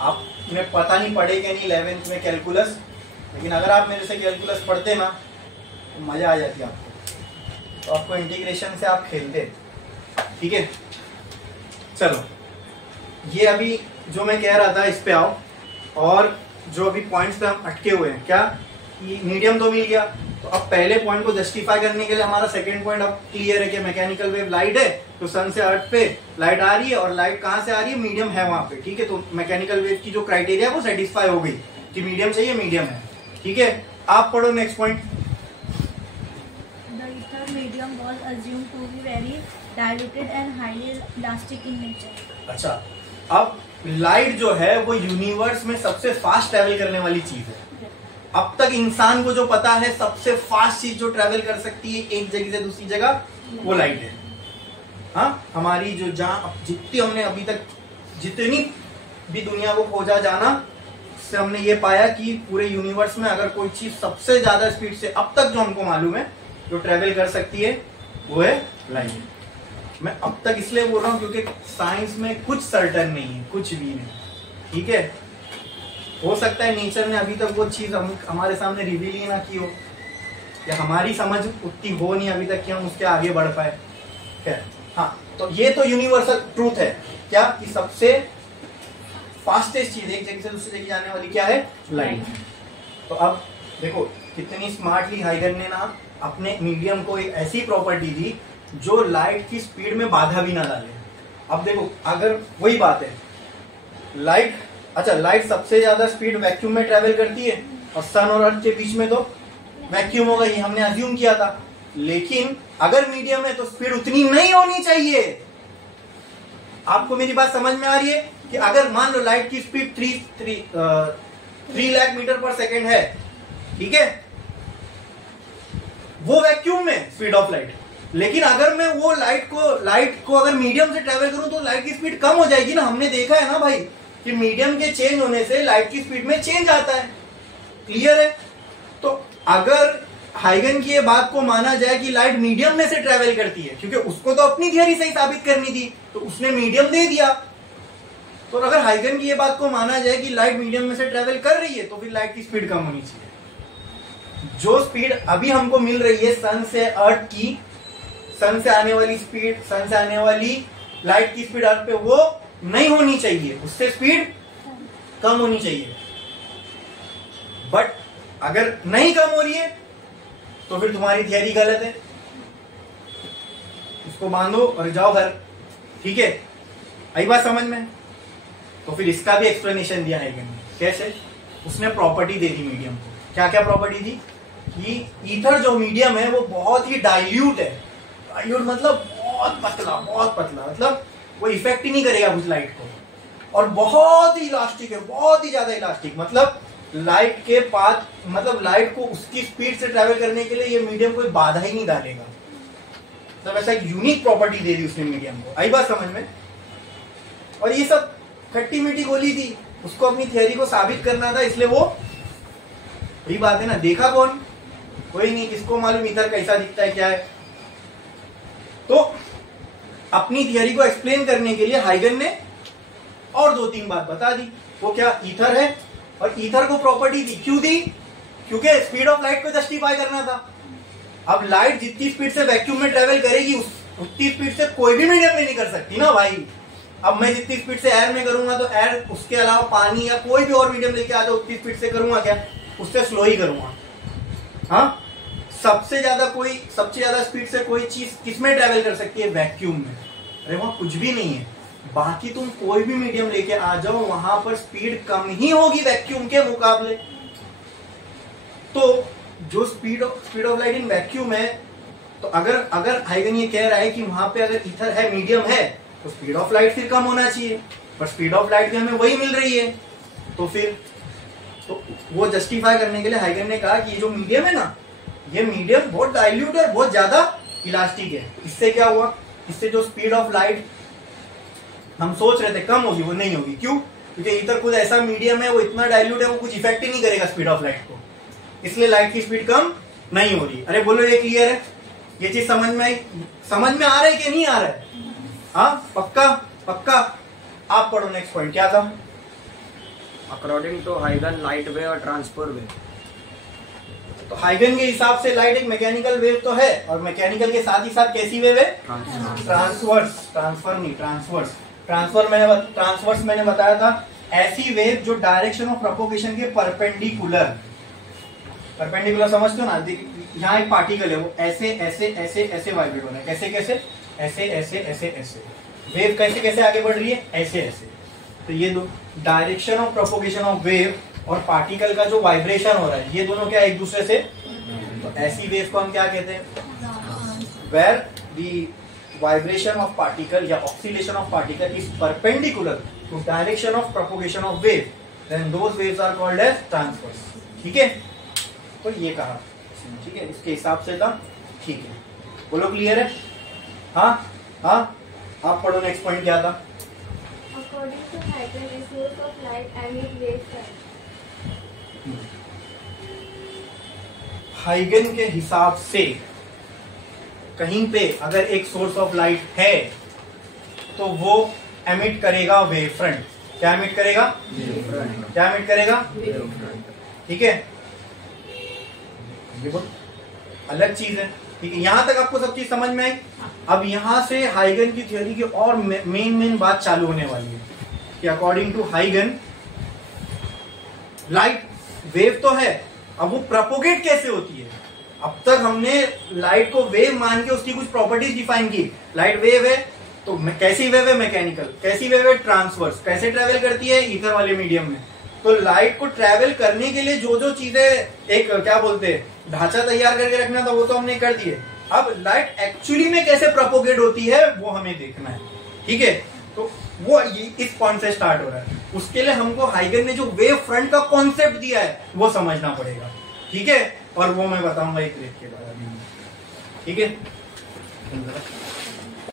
आपने पता नहीं पढ़े क्या नहीं 11th में कैलकुलस, लेकिन अगर आप मेरे से कैलकुलस पढ़ते ना तो मजा आ जाती आपको। तो आपको इंटीग्रेशन से आप खेलते। ठीक है, चलो ये अभी जो मैं कह रहा था इस पे आओ, और जो अभी पॉइंट्स पे हम अटके हुए हैं, क्या मीडियम तो मिल गया। तो अब पहले पॉइंट को जस्टिफाई करने के लिए हमारा सेकंड पॉइंट अब क्लियर है कि मैकेनिकल वेव लाइट है, तो सन से अर्थ पे लाइट आ रही है, और लाइट कहाँ से आ रही है, मीडियम है वहां पे। ठीक है, तो मैकेनिकल वेव की जो क्राइटेरिया वो सेटिस्फाई हो गई कि मीडियम चाहिए, मीडियम है। ठीक है, आप पढ़ो next point. The ether medium was assumed to be very diluted and highly elastic in nature. अच्छा, अब लाइट जो है वो यूनिवर्स में सबसे फास्ट ट्रेवल करने वाली चीज है। अब तक इंसान को जो पता है सबसे फास्ट चीज जो ट्रेवल कर सकती है एक जगह से दूसरी जगह, वो लाइट है। हाँ, हमारी जो जितनी हमने अभी तक जितनी भी दुनिया को खोजा जाना, उससे हमने ये पाया कि पूरे यूनिवर्स में अगर कोई चीज सबसे ज्यादा स्पीड से अब तक जो हमको मालूम है जो ट्रेवल कर सकती है वो है लाइट। मैं अब तक इसलिए बोल रहा हूँ क्योंकि साइंस में कुछ सर्टन नहीं है, कुछ भी नहीं। ठीक है, हो सकता है नेचर ने अभी तक वो चीज हमारे सामने रिवील ही ना की हो, या हमारी समझ उतनी हो नहीं अभी तक कि हम उसके आगे बढ़ पाए। खैर, हाँ, तो ये तो यूनिवर्सल ट्रूथ है क्या, कि सबसे फास्टेस्ट चीज एक जगह से दूसरी जगह जाने वाली क्या है, लाइट। तो अब देखो कितनी स्मार्टली हाइगन ने ना अपने मीडियम को एक ऐसी प्रॉपर्टी दी जो लाइट की स्पीड में बाधा भी ना डाले। अब देखो, अगर वही बात है लाइट, अच्छा लाइट सबसे ज्यादा स्पीड वैक्यूम में ट्रेवल करती है, और सन और अर्थ के बीच में तो वैक्यूम होगा, ये हमने अज्यूम किया था। लेकिन अगर मीडियम है तो स्पीड उतनी नहीं होनी चाहिए। आपको मेरी बात समझ में आ रही है कि अगर मान लो लाइट की स्पीड 3 लाख मीटर पर सेकेंड है, ठीक है, वो वैक्यूम में स्पीड ऑफ लाइट। लेकिन अगर मैं वो लाइट को अगर मीडियम से ट्रेवल करूं तो लाइट की स्पीड कम हो जाएगी ना। हमने देखा है ना भाई कि मीडियम के चेंज होने से लाइट की स्पीड में चेंज आता है। क्लियर है? तो अगर हाइगन की ये बात को माना जाए कि लाइट मीडियम में से ट्रेवल करती है, क्योंकि उसको तो अपनी थियरी से ही साबित करनी थी, तो उसने मीडियम दे दिया। तो अगर हाइगन की ये बात को माना जाए कि लाइट मीडियम में से ट्रेवल कर रही है, तो फिर लाइट की स्पीड कम होनी चाहिए। जो स्पीड अभी हमको मिल रही है सन से अर्थ की, सन से आने वाली स्पीड, सन से आने वाली लाइट की स्पीड अर्थ पे, वो नहीं होनी चाहिए, उससे स्पीड कम होनी चाहिए। बट अगर नहीं कम हो रही है तो फिर तुम्हारी थियरी गलत है, इसको बांधो और जाओ घर। ठीक है, आई बात समझ में? तो फिर इसका भी एक्सप्लेनेशन दिया है कैसे। उसने प्रॉपर्टी दे दी मीडियम को। क्या क्या प्रॉपर्टी दी कि ईथर जो मीडियम है वो बहुत ही डाइल्यूट है। डाइल्यूट मतलब बहुत पतला, मतलब वो इफेक्ट ही नहीं करेगा उस लाइट को, और बहुत ही इलास्टिक है, बहुत ही ज्यादा इलास्टिक। मतलब लाइट के पास, मतलब लाइट को उसकी स्पीड से ट्रेवल करने के लिए ये मीडियम कोई बाधा ही नहीं डालेगा। तो ऐसा एक यूनिक प्रॉपर्टी दे दी उसने मीडियम को। आई बात समझ में? और ये सब खट्टी मीठी गोली थी, उसको अपनी थियरी को साबित करना था, इसलिए वो वही बात है ना, देखा कौन? कोई नहीं, किसको मालूम ईथर कैसा दिखता है, क्या है। तो अपनी थियरी को एक्सप्लेन करने के लिए हाइगन ने और 2-3 बात बता दी। वो क्या, ईथर है, और ईथर को प्रॉपर्टी दी। क्यों दी? क्योंकि स्पीड ऑफ लाइट को जस्टिफाई करना था। अब लाइट जितनी स्पीड से वैक्यूम में ट्रेवल करेगी उतनी स्पीड से कोई भी मीडियम में नहीं कर सकती ना भाई। अब मैं जितनी स्पीड से एयर में करूंगा तो एयर, उसके अलावा पानी या कोई भी और मीडियम लेके आ जाओ, उतनी स्पीड से करूंगा क्या? उससे स्लो ही करूंगा। हाँ, सबसे ज्यादा स्पीड से कोई चीज किसमें ट्रेवल कर सकती है? वैक्यूम में। अरे वहां कुछ भी नहीं है। बाकी तुम कोई भी मीडियम लेके आ जाओ, वहां पर स्पीड कम ही होगी वैक्यूम के मुकाबले। तो जो speed of light in vacuum है, तो अगर हाइगन ये कह रहा है कि वहां पे अगर ईथर है, मीडियम है, तो स्पीड ऑफ लाइट फिर कम होना चाहिए, पर स्पीड ऑफ लाइट भी हमें वही मिल रही है। तो फिर तो वो जस्टिफाई करने के लिए हाइगन ने कहा कि ये जो मीडियम है ना, ये मीडियम बहुत डाइल्यूट है, बहुत ज्यादा इलास्टिक है। इससे क्या हुआ, इससे जो स्पीड ऑफ लाइट हम सोच रहे थे कम होगी, वो नहीं होगी। क्यों? क्योंकि इधर खुद ऐसा मीडियम है, वो इतना डाइल्यूट है, वो कुछ इफेक्ट ही नहीं करेगा स्पीड ऑफ लाइट को, इसलिए लाइट की स्पीड कम नहीं हो रही। अरे बोलो ये क्लियर है? ये चीज समझ में आई? समझ में आ रहा है कि नहीं आ रहा है? हाँ, पक्का पक्का। आप पढ़ो नेक्स्ट पॉइंट, क्या था? अकॉर्डिंग टू हाइगन लाइट वेव और ट्रांसफर वेव। तो हाइगन के हिसाब से लाइट एक मैकेनिकल वेव तो है, और मैकेनिकल के साथ ही साथ कैसी वेव है? ट्रांसवर्स। ट्रांसफर नहीं, ट्रांसवर्स। ट्रांसवर्स मैंने बताया था ऐसी वेव जो डायरेक्शन ऑफ प्रोपोगेशन के परपेंडिकुलर समझते हो ना? यहाँ एक पार्टिकल है, वो ऐसे ऐसे ऐसे ऐसे वाइब्रेट हो रहा है। कैसे कैसे? ऐसे ऐसे ऐसे ऐसे। वेव कैसे कैसे आगे बढ़ रही है? ऐसे ऐसे। तो ये दो direction of propagation of wave और पार्टिकल का जो वाइब्रेशन हो रहा है, ये दोनों क्या एक दूसरे से, तो ऐसी वेव को हम क्या कहते हैं? Where the vibration of particle या oscillation of particle is perpendicular to direction of propagation of wave, then those waves are called as transverse. ठीक है, तो ये कहा, ठीक है, इसके हिसाब से था। ठीक है, बोलो क्लियर है? हाँ हाँ, आप पढ़ो नेक्स्ट पॉइंट, क्या था? According to Huygens, the source of light emit wavefront. हाइगन के हिसाब से कहीं पे अगर एक सोर्स ऑफ लाइट है तो वो एमिट करेगा वेव फ्रंट। क्या एमिट करेगा? क्या एमिट करेगा? ठीक है, ये बहुत अलग चीज है। ठीक है, यहां तक आपको सब चीज समझ में आई। अब यहां से हाइगन की थ्योरी की और मेन बात चालू होने वाली है कि अकॉर्डिंग टू हाइगन लाइट वेव तो है, अब वो प्रोपोगेट कैसे होती है? अब तक हमने लाइट को वेव मान के उसकी कुछ प्रॉपर्टीज डिफाइन की। लाइट वेव है तो कैसी वेव है? मैकेनिकल। कैसी वेव है? ट्रांसवर्स। कैसे ट्रेवल करती है? ईथर वाले मीडियम में। तो लाइट को ट्रेवल करने के लिए जो जो चीजें एक क्या बोलते हैं ढांचा तैयार करके रखना था, वो तो हमने कर दिए। अब लाइट एक्चुअली में कैसे प्रोपोगेट होती है वो हमें देखना है। ठीक है, तो वो इस पॉइंट से स्टार्ट हो रहा है। उसके लिए हमको हाइगन ने जो वेव फ्रंट का कॉन्सेप्ट दिया है वो समझना पड़ेगा। ठीक है, और वो मैं बताऊंगा एक ब्रेक के बाद। ठीक है।